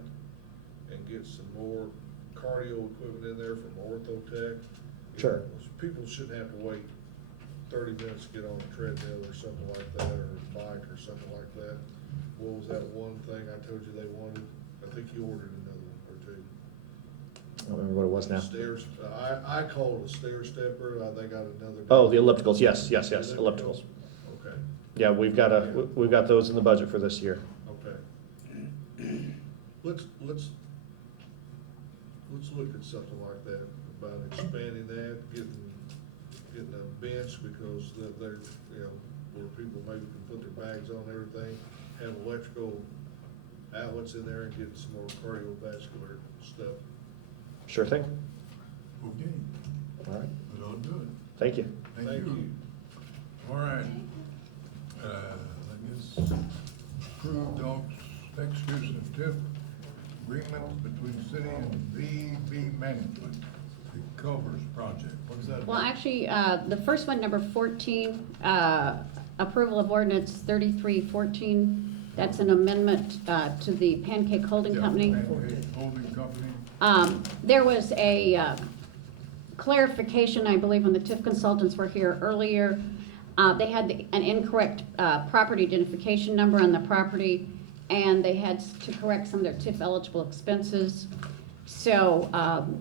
and get some more cardio equipment in there from Orthotech. Sure. People shouldn't have to wait 30 minutes to get on a treadmill or something like that, or a bike or something like that. What was that one thing I told you they wanted? I think you ordered another one or two. I don't remember what it was now. Stairs, I call it a stair stepper, they got another. Oh, the ellipticals, yes, ellipticals. Okay, Yeah, we've got those in the budget for this year. okay. Let's look at something like that, about expanding that, getting a bench, because they're, where people maybe can put their bags on and everything, have electrical outlets in there and get some more cardiovascular stuff. Sure thing. Okay, All right, that ought to do it. thank you. Thank you. All right. I guess approved dogs, fixtures and tip agreement between city and VB Management, the Culvers project. What is that about? Well, actually, the first one, number 14, approval of ordinance 3314, that's an amendment to the Pancake Holding Yeah, Company. Pancake Holding Company. There was a clarification, I believe, when the TIF consultants were here earlier. They had an incorrect property identification number on the property, and they had to correct some of their TIF eligible expenses. So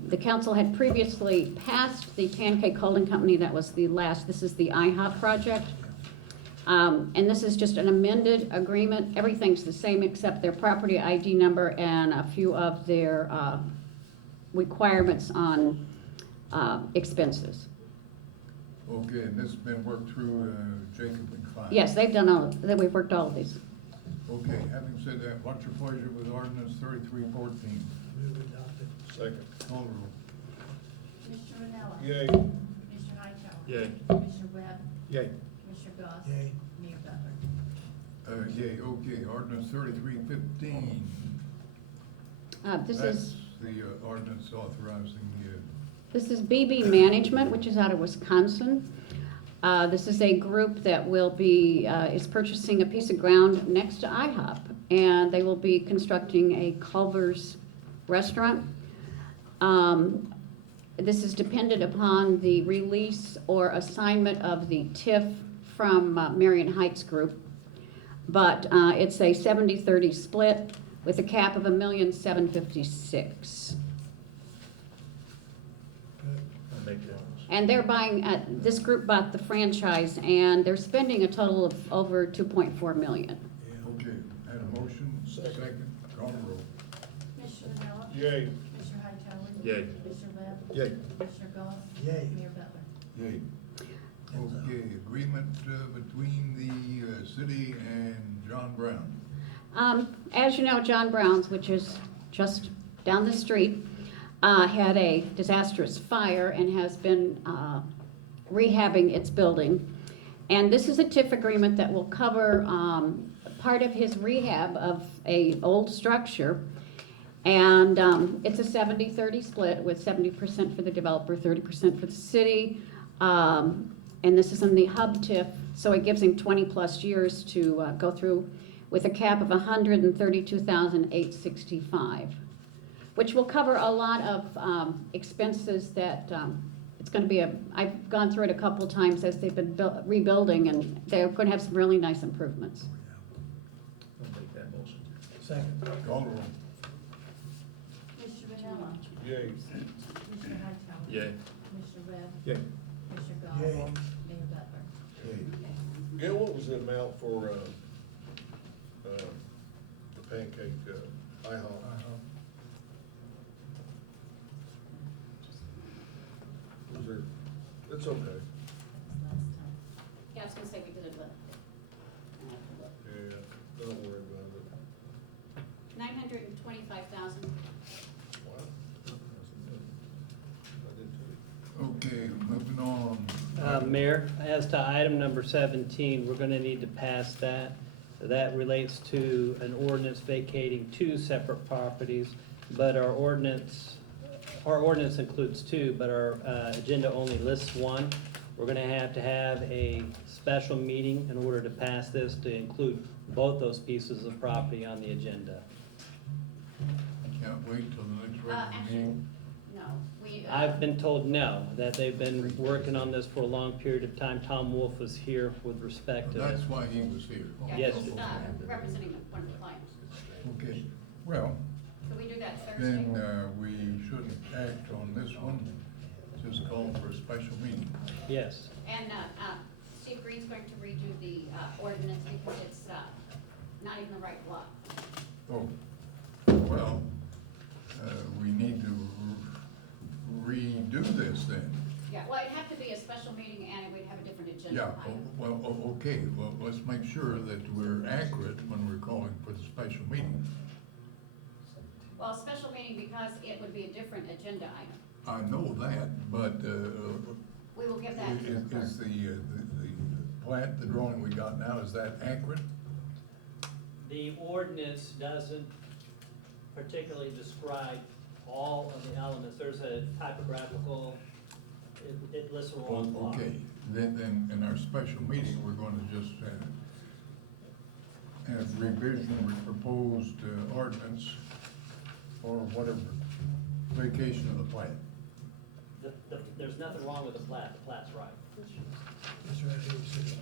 the council had previously passed the Pancake Holding Company. That was the last. This is the IHOP project. And this is just an amended agreement. Everything's the same except their property ID number and a few of their requirements on expenses. Okay, and this has been worked through Jacob and Klein. Yes, they've done all, that we've worked all of these. Okay, having said that, what's your pleasure with ordinance 3314? Move adopted. Second. Call the roll. Commissioner Manella? Yay. Commissioner Hightower? Yay. Commissioner Webb? Yay. Commissioner Goss? Yay. Mayor Butler? Yay, okay, ordinance 3315. This That's is the ordinance authorizing This is BB Management, which is out of Wisconsin. This is a group that will be, is purchasing a piece of ground next to IHOP, and they will be constructing a Culver's restaurant. This is dependent upon the release or assignment of the TIF from Marion Heights Group. But it's a 70-30 split with a cap of $1,756,000. I'll make that. And they're buying, this group bought the franchise, and they're spending a total of over $2.4 million. Okay, had a motion, second, call the roll. Commissioner Miller? Yay. Commissioner Hightower? Yay. Commissioner Webb? Yay. Commissioner Goss? Yay. Mayor Butler? Yay. Okay, agreement between the city and John Brown. As you know, John Brown's, which is just down the street, had a disastrous fire and has been rehabbing its building. And this is a TIF agreement that will cover part of his rehab of a old structure. And it's a 70-30 split with 70% for the developer, 30% for the city. And this is in the hub TIF, so it gives him 20+ years to go through with a cap of $132,865, which will cover a lot of expenses that it's going to be I've gone through it a couple times as they've been rebuilding, and they're going to have some really nice improvements. I'll make that motion. Second. Call the roll. Commissioner Vanilla? Yay. Commissioner Hightower? Yay. Commissioner Webb? Yay. Commissioner Goss? Yay. Mayor Butler? Yay. Gail, what was the amount for, the pancake, IHOP? Was there, it's okay, Yeah, I was going to say we did it, but yeah, don't worry about it. $925,000. Wow. I did too. Okay, moving on. Mayor, as to item number 17, we're going to need to pass that. That relates to an ordinance vacating 2 separate properties, but our ordinance includes 2, but our agenda only lists 1. We're going to have a special meeting in order to pass this to include both those pieces of property on the agenda. Can't wait till the next regular Actually, meeting. no, we. I've been told no, that they've been working on this for a long period of time. Tom Wolf was here with respect to That's why he was here. Yes. He's representing one of the clients. Okay, well, Can we do that Thursday? then we shouldn't act on this one, just call for a special meeting. Yes. And Steve Green's going to redo the ordinance because it's not even the right lot. Oh, well, we need to redo this then. Yeah, well, it'd have to be a special meeting and we'd have a different agenda Yeah, item. well, okay, well, let's make sure that we're accurate when we're calling for the special meeting. Well, a special meeting because it would be a different agenda item. I know that, but, We will get that to the clerk. is the plat, the drawing we got now, is that accurate? The ordinance doesn't particularly describe all of the elements. There's a typographical, it lists them all on the block. Okay, then in our special meeting, we're gonna just have revision with proposed ordinance or whatever, vacation of the plat. There's nothing wrong with the plat right. That's right, he was sitting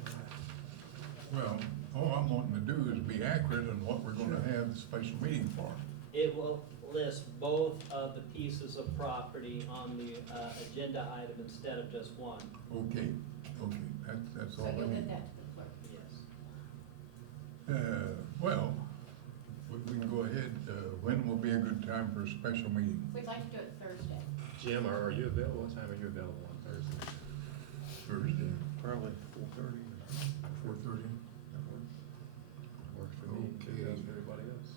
on Well, all I'm wanting to do is be accurate on what we're gonna have the special meeting for. It will list both of the pieces of property on the agenda item instead of just one. Okay, that's all So I you'll get need. that to the clerk. Yes. Well, we can go ahead, when will be a good time for a special meeting? We'd like to do it Thursday. Jim, are you available? What time are you available on Thursday? Thursday, Probably 4:30. 4:30? Works for me. Okay. Does for everybody else.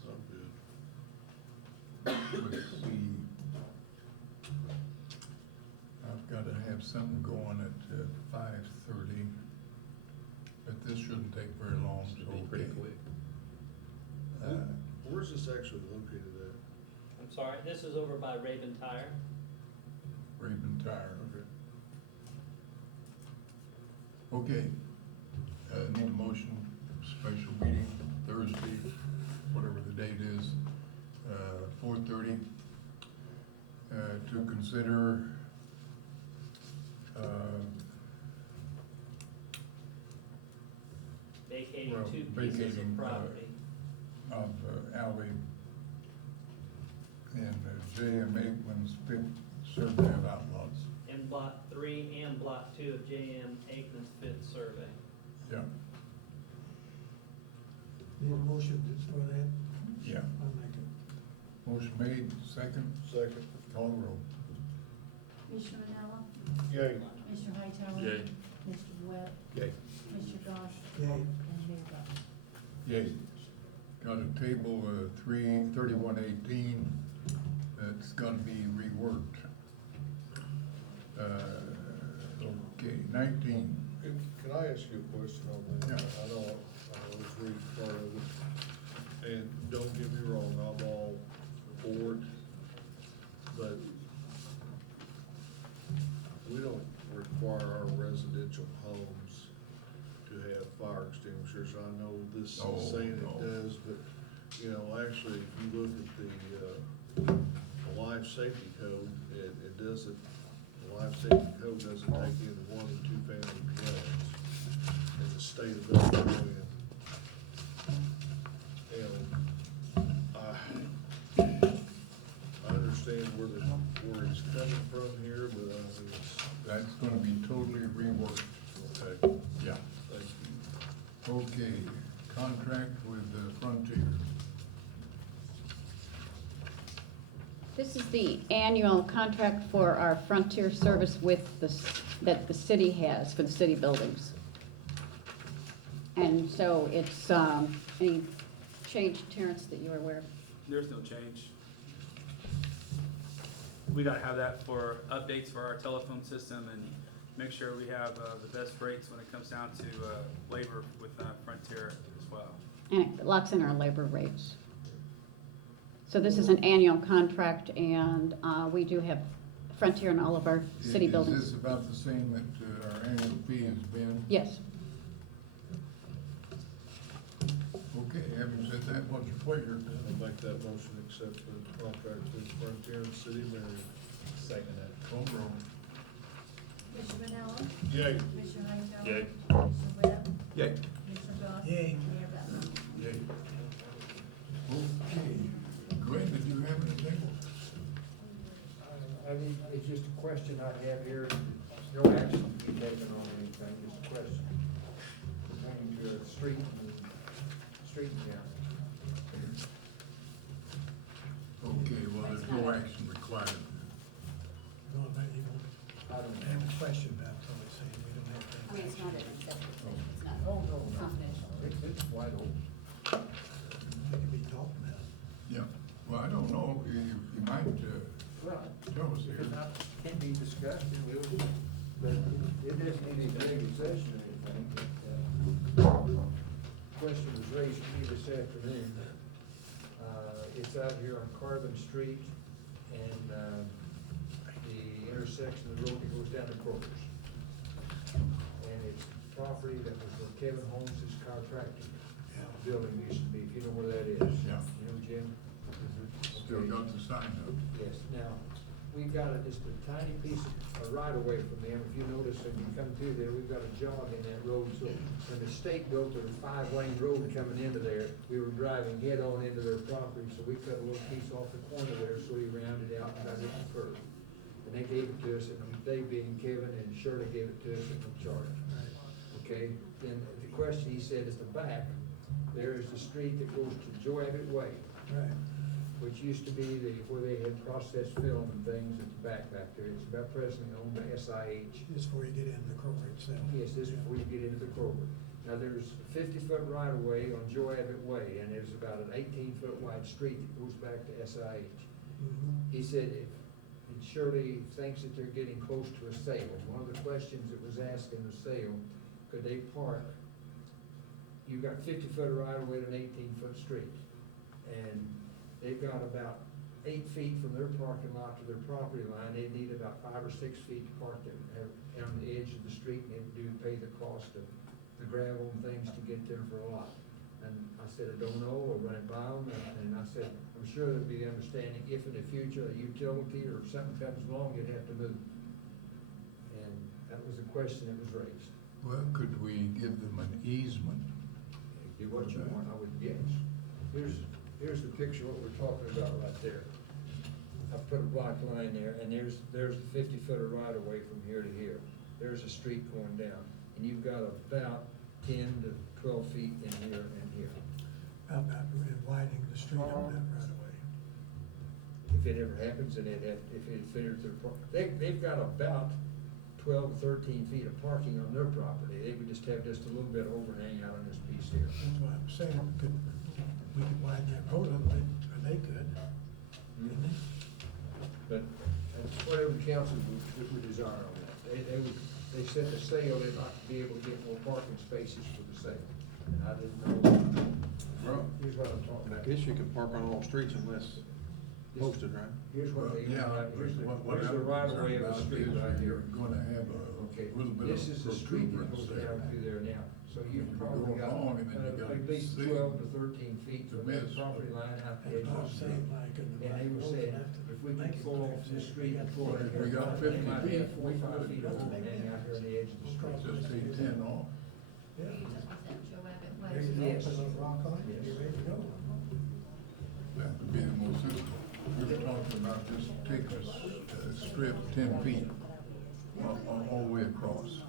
I'm good. Let's see. I've gotta have something going at 5:30, but this shouldn't take very long, so Should be pretty okay. quick. Where's this actually located at? I'm sorry, this is over by Raven Tire. Raven Tire, okay. Need a motion, special meeting Thursday, whatever the date is, 4:30, to consider, Vacating well, two pieces vacating, of property. of Alley and J.M. Aikman's fifth survey of outlaws. In block 3 and block 2 of J.M. Aikman's fifth survey. Yeah, Need a motion for that? yeah. I'll make it. Motion made, second, Second. call the roll. Commissioner Manella? Yay. Commissioner Hightower? Yay. Mr. Webb? Yay. Mr. Goss? Yay. And Mayor Buckles? Yay. Got a table, 3118, that's gotta be reworked. Okay, 19. Can I ask you a question on that? Yeah. I know I was reading part of it, and don't get me wrong, I'm all for it, but we don't require our residential homes to have fire extinguishers. I know this is No, saying no. it does, but, you know, actually, if you look at the life safety code, it doesn't, the life safety code doesn't take in 1 and 2 family dwellings in the state of Illinois. And I understand where he's coming from here, but I mean, That's gonna be totally reworked. okay, Yeah. thank you. Okay, contract with Frontier. This is the annual contract for our Frontier service with that the city has for the city buildings. And so it's, any change, Terrence, that you are aware of? There's no change. We gotta have that for updates for our telephone system and make sure we have the best rates when it comes down to labor with Frontier as well. And it locks in our labor rates. So this is an annual contract, and we do have Frontier in all of our city Is buildings. this about the same that our annual fee has been? Yes. Okay, having said that, what's your pleasure? I'll make that motion, accept the contract with Frontier and City of Marion. Second that. Call the roll. Commissioner Manella? Yay. Commissioner Hightower? Yay. Commissioner Webb? Yay. Commissioner Goss? Yay. Mayor Buckles? Yay. Okay, Glenn, did you have anything? I mean, it's just a question I have here, no action to be taken on anything, just a question. Pertaining to a street count. Okay, well, there's no action required. No, but you I don't I know. have a question about somebody saying we don't have to. I mean, it's not an executive session, it's not Oh, no, no. confidential. It's wide open. It can be talked about. Yeah, well, I don't know, you might Well, tell us here. if it can be discussed, then we'll, but it doesn't need any executive session or anything. Question was raised to me this afternoon. It's out here on Carbon Street and, the intersection of the road that goes down to Kroger's. And it's property that was where Kevin Holmes' chiropractic building used to be, if you know where that is. Yeah. You know, Jim? Still got the sign up. Yes, now, we've got just a tiny piece of right of way from them. If you notice, when you come through there, we've got a jog in that road. So when the state built their 5-lane road coming into there, we were driving head on into their property. So we cut a little piece off the corner there, so we rounded out and got it in curve. And they gave it to us, and they being Kevin and Shirley gave it to us at no charge. Okay, then the question he said is the back, there is the street that goes to Joe Abbott Way. Right. Which used to be where they had processed film and things at the back there. It's about presently owned by SIH. Just before you get into the Kroger itself. Yes, this is before you get into the Kroger. Now, there's 50-foot right of way on Joe Abbott Way, and there's about an 18-foot wide street that goes back to SIH. He said and Shirley thinks that they're getting close to a sale. One of the questions that was asked in the sale, could they park? You got 50-foot right of way to an 18-foot street. And they've got about 8 feet from their parking lot to their property line. They need about 5 or 6 feet to park them on the edge of the street, and they do pay the cost of the gravel and things to get there for a lot. And I said, I don't know, I'll run it by them, and I said, said, I'm sure there'll be understanding if in the future a utility or something comes along, you'd have to move. And that was a question that was raised. Well, could we give them an easement? Do what you want, I would guess. Here's the picture of what we're talking about right there. I put a block line there, and there's the 50-foot of right of way from here to here. There's a street going down, and you've got about 10 to 12 feet in here and here. How about widening the street on that right away? If it ever happens, and if it fitted to the they've got about 12, 13 feet of parking on their property. They would just have just a little bit of overhang out on this piece here. That's what I'm saying, we could widen that road a little bit, or they could. couldn't they? But that's whatever the council would desire on that. They set the sale, they'd like to be able to get more parking spaces for the sale. And I didn't know. Well, Here's what I'm talking about. I guess you can park on all streets unless posted, right? Here's what they, yeah, here's the what here's I'm the right of way of the concerned street about right is here. you're gonna have a Okay, little bit of this is the street that goes protuberance down there. through there now. So You you've go probably got along and then you got at least six 12 to 13 feet to from that miss. property line out to the edge That's what of I'm the saying, street. like, in the And they were road, saying, have to if we make could it pull off this street and pull it We here, got they 50 might feet. have 45 feet of overhang out here on the edge of the street. Just take 10 off. There you go, Yes. put a little rock on it, you're ready to go. That would be the most suitable. We were talking about just taking a strip 10 feet all the way across.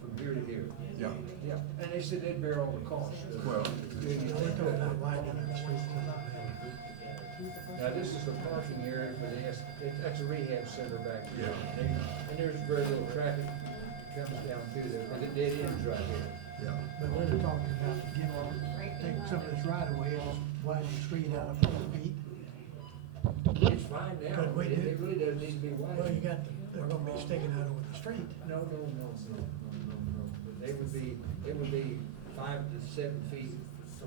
From here to here. Yeah. Yeah, and they said they'd bear all the costs. Well, Doing it Now, we're like talking that. about widening the street to the Now, this is the parking area for the, that's a rehab center back here. And there's very little traffic comes down through there, but it dead ends right here. yeah. But we're talking about taking some of this right away and just widen the street out a couple of feet. It's fine now, Could we it do- really doesn't need to be wide. Well, you got, they're gonna be sticking out over the street. No. They would be 5 to 7 feet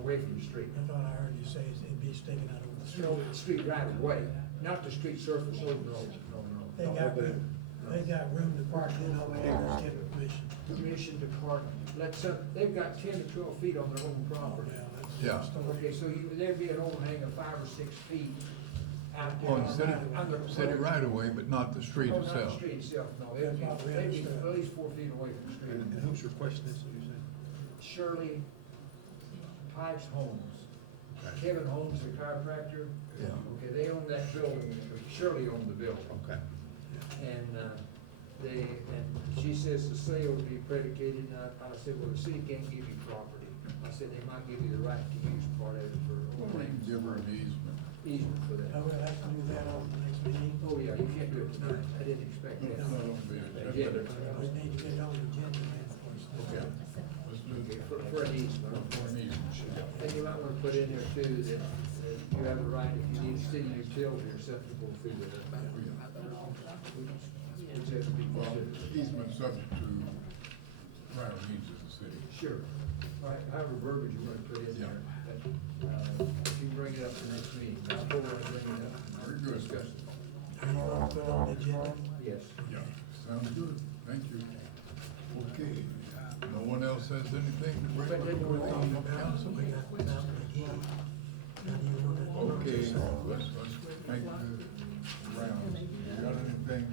away from the street. I thought I heard you say it'd be sticking out over the street. No, the street right away, not the street surface, no. They got room, to park in over there, just get permission. Permission to park, they've got 10 to 12 feet on their own property. Yeah. Okay, so there'd be an overhang of 5 or 6 feet out there. On city right away, but not the street Oh, not the itself. street itself, no, they'd be at least 4 feet away from the street. And who's your question, is you saying? Shirley Pipes Homes. Kevin Holmes, the chiropractor. Yeah. Okay, they own that building, Shirley owned the building. Okay. And, and she says the sale would be predicated, and I said, well, the city can't give you property. I said, they might give you the right to use part of it for We can give her an easement. easement for that. I will have to do that on the next meeting. Oh, yeah, you can't do it tonight, I didn't expect that. Agenda. We need to get it on the agenda, man, of course. Okay. Let's do Okay, it. for an easement. For an easement. And you might wanna put in there too, that you have the right, if you need a city utility or something to go through that. Which has to be considered. Easement subject to prior needs of the city. Sure. Right, however verbiage you wanna put in there. But, if you bring it up the next meeting, I'll go over and bring it up. Very good. Discuss it. You want to put on the agenda? Yes. Yeah, sounds good. Thank you. Okay. No one else has anything to bring But then before we're the talking So we got Mountain McGee. How do you want to? Okay, let's make the rounds. You got anything?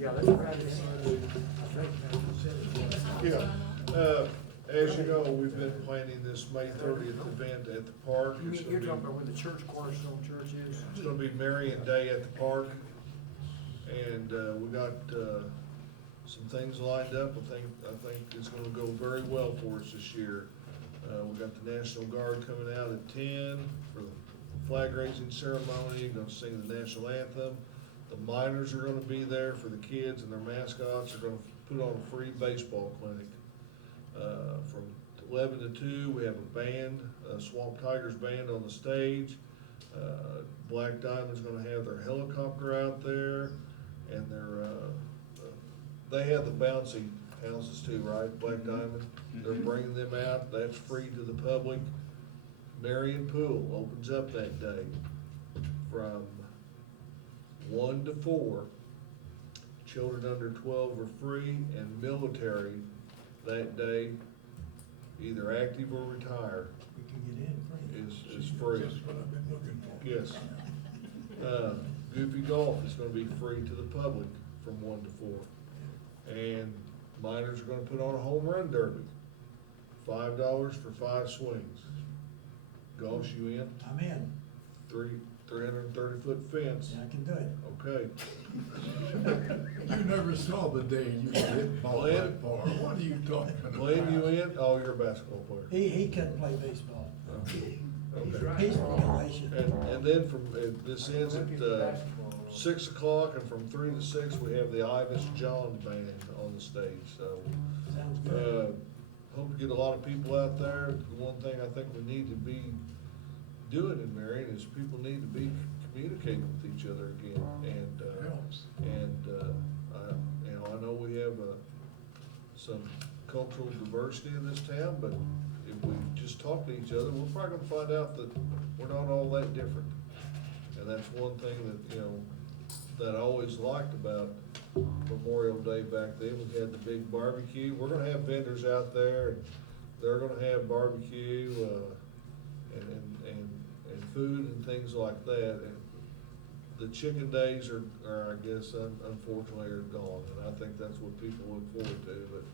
Yeah, let's try this. Yeah, as you know, we've been planning this May 30th event at the park. It's You're gonna talking be- about where the church, Cornerstone Church is? It's gonna be Marion Day at the park, and, we got, some things lined up. I think it's gonna go very well for us this year. We got the National Guard coming out at 10 for the flag raising ceremony, gonna sing the national anthem. The miners are gonna be there for the kids, and their mascots are gonna put on a free baseball clinic. From 11 to 2, we have a band, Swamp Tigers band on the stage. Black Diamond's gonna have their helicopter out there, and they have the bouncy houses too, right, Black Diamond? They're bringing them out, that's free to the public. Marion Pool opens up that day from 1 to 4. Children under 12 are free, and military that day, either active or retired, We can get in free. is free. That's what I've been looking for. Yes. Goofy Golf is gonna be free to the public from 1 to 4. And minors are gonna put on a home run derby. $5 for 5 swings. Gosh, you in? I'm in. 330-foot fence. Yeah, I can do it. Okay. You never saw the day you could hit ball that far. What are you talking about? Glenn, you in? Oh, you're a basketball player. He couldn't play baseball. Okay. He's from Galatian. And then from, this ends at 6 o'clock, and from 3 to 6, we have the Ivis John Band on the stage, so. Sounds good. Hope to get a lot of people out there. The one thing I think we need to be doing in Marion is people need to be communicating with each other again, and, Helps. I know we have, some cultural diversity in this town, but if we just talk to each other, we're probably gonna find out that we're not all that different. And that's one thing that, that I always liked about Memorial Day back then. We had the big barbecue. We're gonna have vendors out there, and they're gonna have barbecue, and food and things like that. And the chicken days are I guess, unfortunately are gone, and I think that's what people look forward to. But,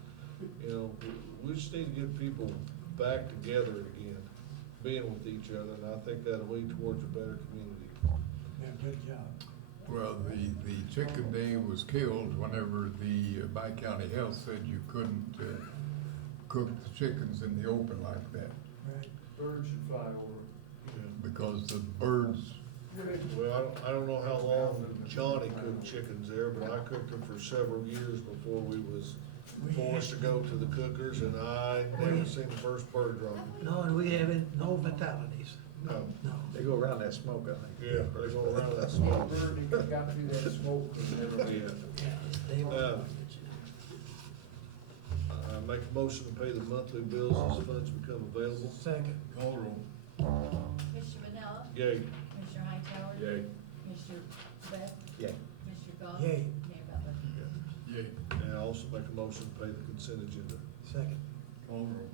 we just need to get people back together again, being with each other, and I think that'll lead towards a better community. Yeah, good job. Well, the chicken day was killed whenever the Bi-County Health said you couldn't cook the chickens in the open like that. Right. Birds should fly over. Because the birds, Well, I don't know how long Johnny cooked chickens there, but I cooked them for several years before we was forced to go to the cookers, and I never seen the first bird drop. No, and we haven't, no fatalities. No. No. They go around that smoke, I think. Yeah, they go around that Small smoke. bird that got through that smoke was never Yeah. Yeah, they Uh, I make a motion to pay the monthly bills as funds become available. Second. call roll. Commissioner Manella? Yay. Commissioner Hightower? Yay. Commissioner Webb? Yay. Commissioner Goff? Yay. Mayor Butler? Yay, And I also make a motion to pay the consent agenda. Second. call roll.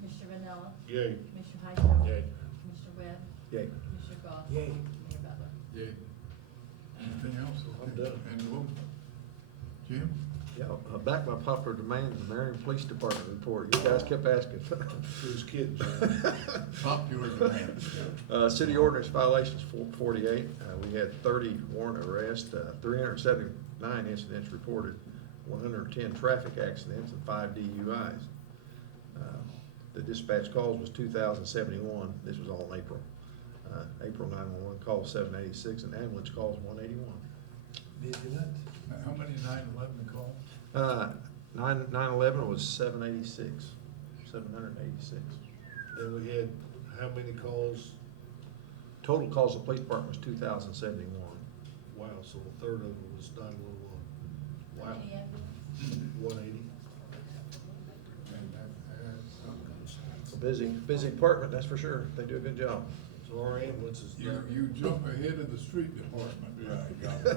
Commissioner Manella? Yay. Commissioner Hightower? Yay. Commissioner Webb? Yay. Commissioner Goff? Yay. Mayor Butler? Yay. Anything else? I'm done. And we'll, Jim? Yeah, back by popular demand, the Marion Police Department report. You guys kept asking. Who's kidding, John? Popular demand. City ordinance violations, 48. We had 30 warrant arrests, 379 incidents reported, 110 traffic accidents, and 5 DUIs. The dispatch calls was 2,071. This was all in April. April 911 calls 786, and ambulance calls 181. Busy month. How many 911 calls? 911 was 786. And we had how many calls? Total calls the police department was 2,071. Wow, so a third of it was 911. Wow. Any ambulance? 180. And that's Busy department, that's for sure. They do a good job. So our ambulance is down. you jump ahead of the street department. Yeah.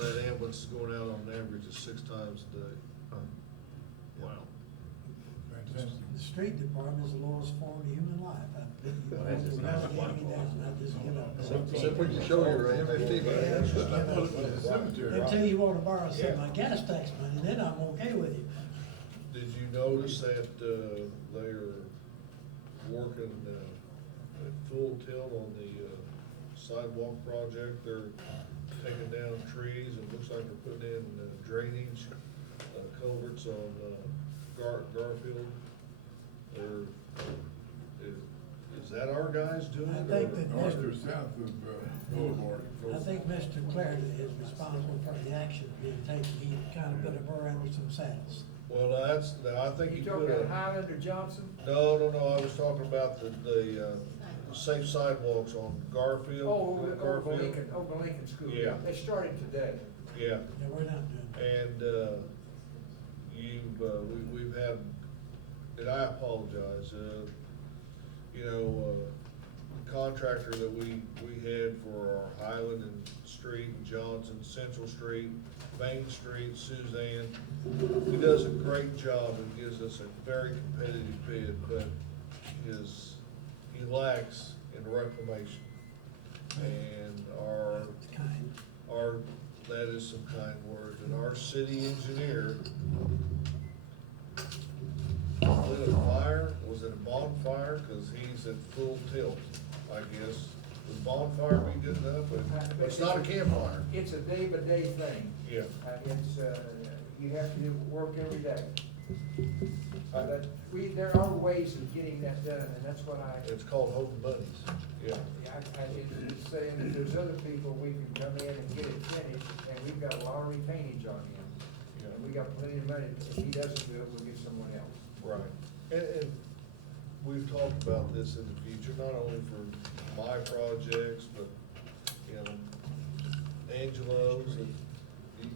That ambulance is going out on average of 6 times a day. Wow. Fantastic. The street department is the lowest form of human life. Well, that's just not one I just give up. Except we can show your MFT, Yeah, just but give up. Cemetery. Until you want to borrow some of my gas tax money, then I'm okay with you. Did you notice that, they're working, at full tilt on the, sidewalk project? They're taking down trees, and looks like they're putting in drainage, culverts on, Garfield. Or, is that our guys doing I it? think or- that North or south of Boulevard. I think Mr. Clarendon is responsible for the action being taken. He kind of put a burr under some saddles. Well, I think You he talking put about a, Highlander Johnson? no, I was talking about the safe sidewalks on Garfield. Over Lincoln School. Yeah. They started today. Yeah, Yeah, we're not doing and, we've had, and I apologize, the contractor that we had for our Highland and Street, and Johnson, Central Street, Main Street, Suzanne, he does a great job and gives us a very competitive bid, but he he lacks in reclamation. And that is some kind word, and our city engineer lit a fire, was it a bonfire? Cause he's at full tilt, I guess. Would bonfire be good enough? But it's not a campfire. It's a day-by-day thing. Yeah. You have to work every day. There are ways of getting that done, and that's what It's called holding bunnies, yeah. it's saying that there's other people, we can come in and get it finished, and we've got a lot of retainage on him. And we got plenty of money, if he doesn't do it, we'll get someone else. Right. And we've talked about this in the future, not only for my projects, but, you know, Angelo's, and, do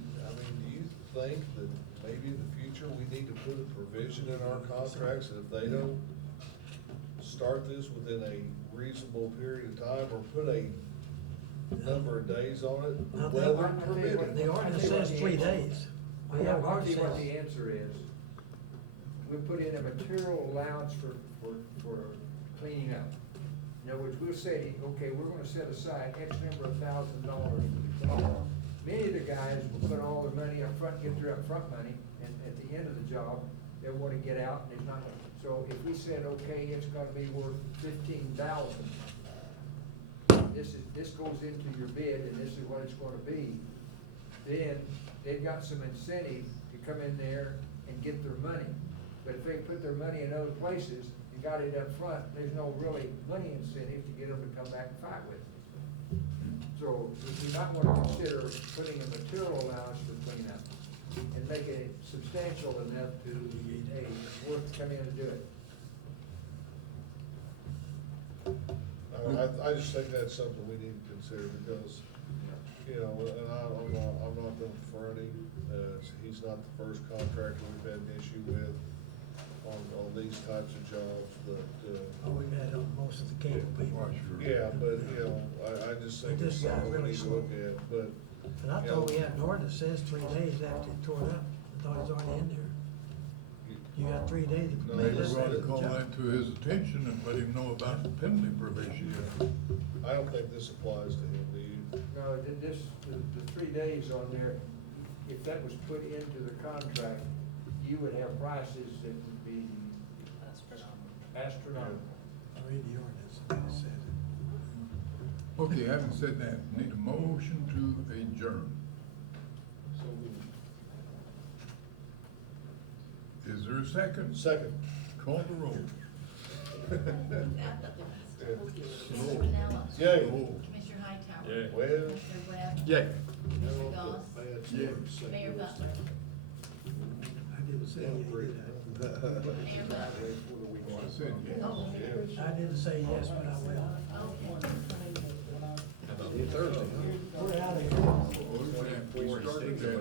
you think that maybe in the future, we need to put a provision in our contracts that if they don't start this within a reasonable period of time, or put a number of days on it, weather permitting? The ordinance says 3 days. I'll tell you what the answer is. We put in a material allowance for cleaning up. In other words, we'll say, okay, we're gonna set aside X number of $1,000 for the cleanup. Many of the guys will put all the money up front, get their upfront money, and at the end of the job, they'll wanna get out, and it's not. So if we said, okay, it's gonna be worth $15,000, this goes into your bid, and this is what it's gonna be, then they've got some incentive to come in there and get their money. But if they put their money in other places and got it up front, there's no really money incentive to get them to come back and fight with it. So we might wanna consider putting a material allowance for cleanup and making it substantial enough to, hey, it's worth to come in and do it. I just think that's something we need to consider, because, you know, and I'm not gonna front him, he's not the first contractor we've had an issue with on these types of jobs, but, We've had on most of the cable people. yeah, but, you know, I just think This it's guy something we really need to slow. look at, but, And I you thought know, we had an ordinance that says 3 days after it tore it up. I thought it was already in there. You got 3 days to No, make he this was ready ready for to the call job. that to his attention and let him know about the penalty provision. I don't think this applies to him, do you? No, the 3 days on there, if that was put into the contract, you would have prices that would be astronomical. I read the ordinance, and it says it. Okay, having said that, need a motion to adjourn. Is there a second? Second. Call the roll. Commissioner Pinellas. Yay. Commissioner Hightower. Yay. Well. Commissioner Webb. Yay. Commissioner Goss. Yeah. Mayor Butler. I didn't say you did that. Mayor Butler. I said yes. Oh, I didn't say yes, but I will. okay. Thursday, huh? We're out of here.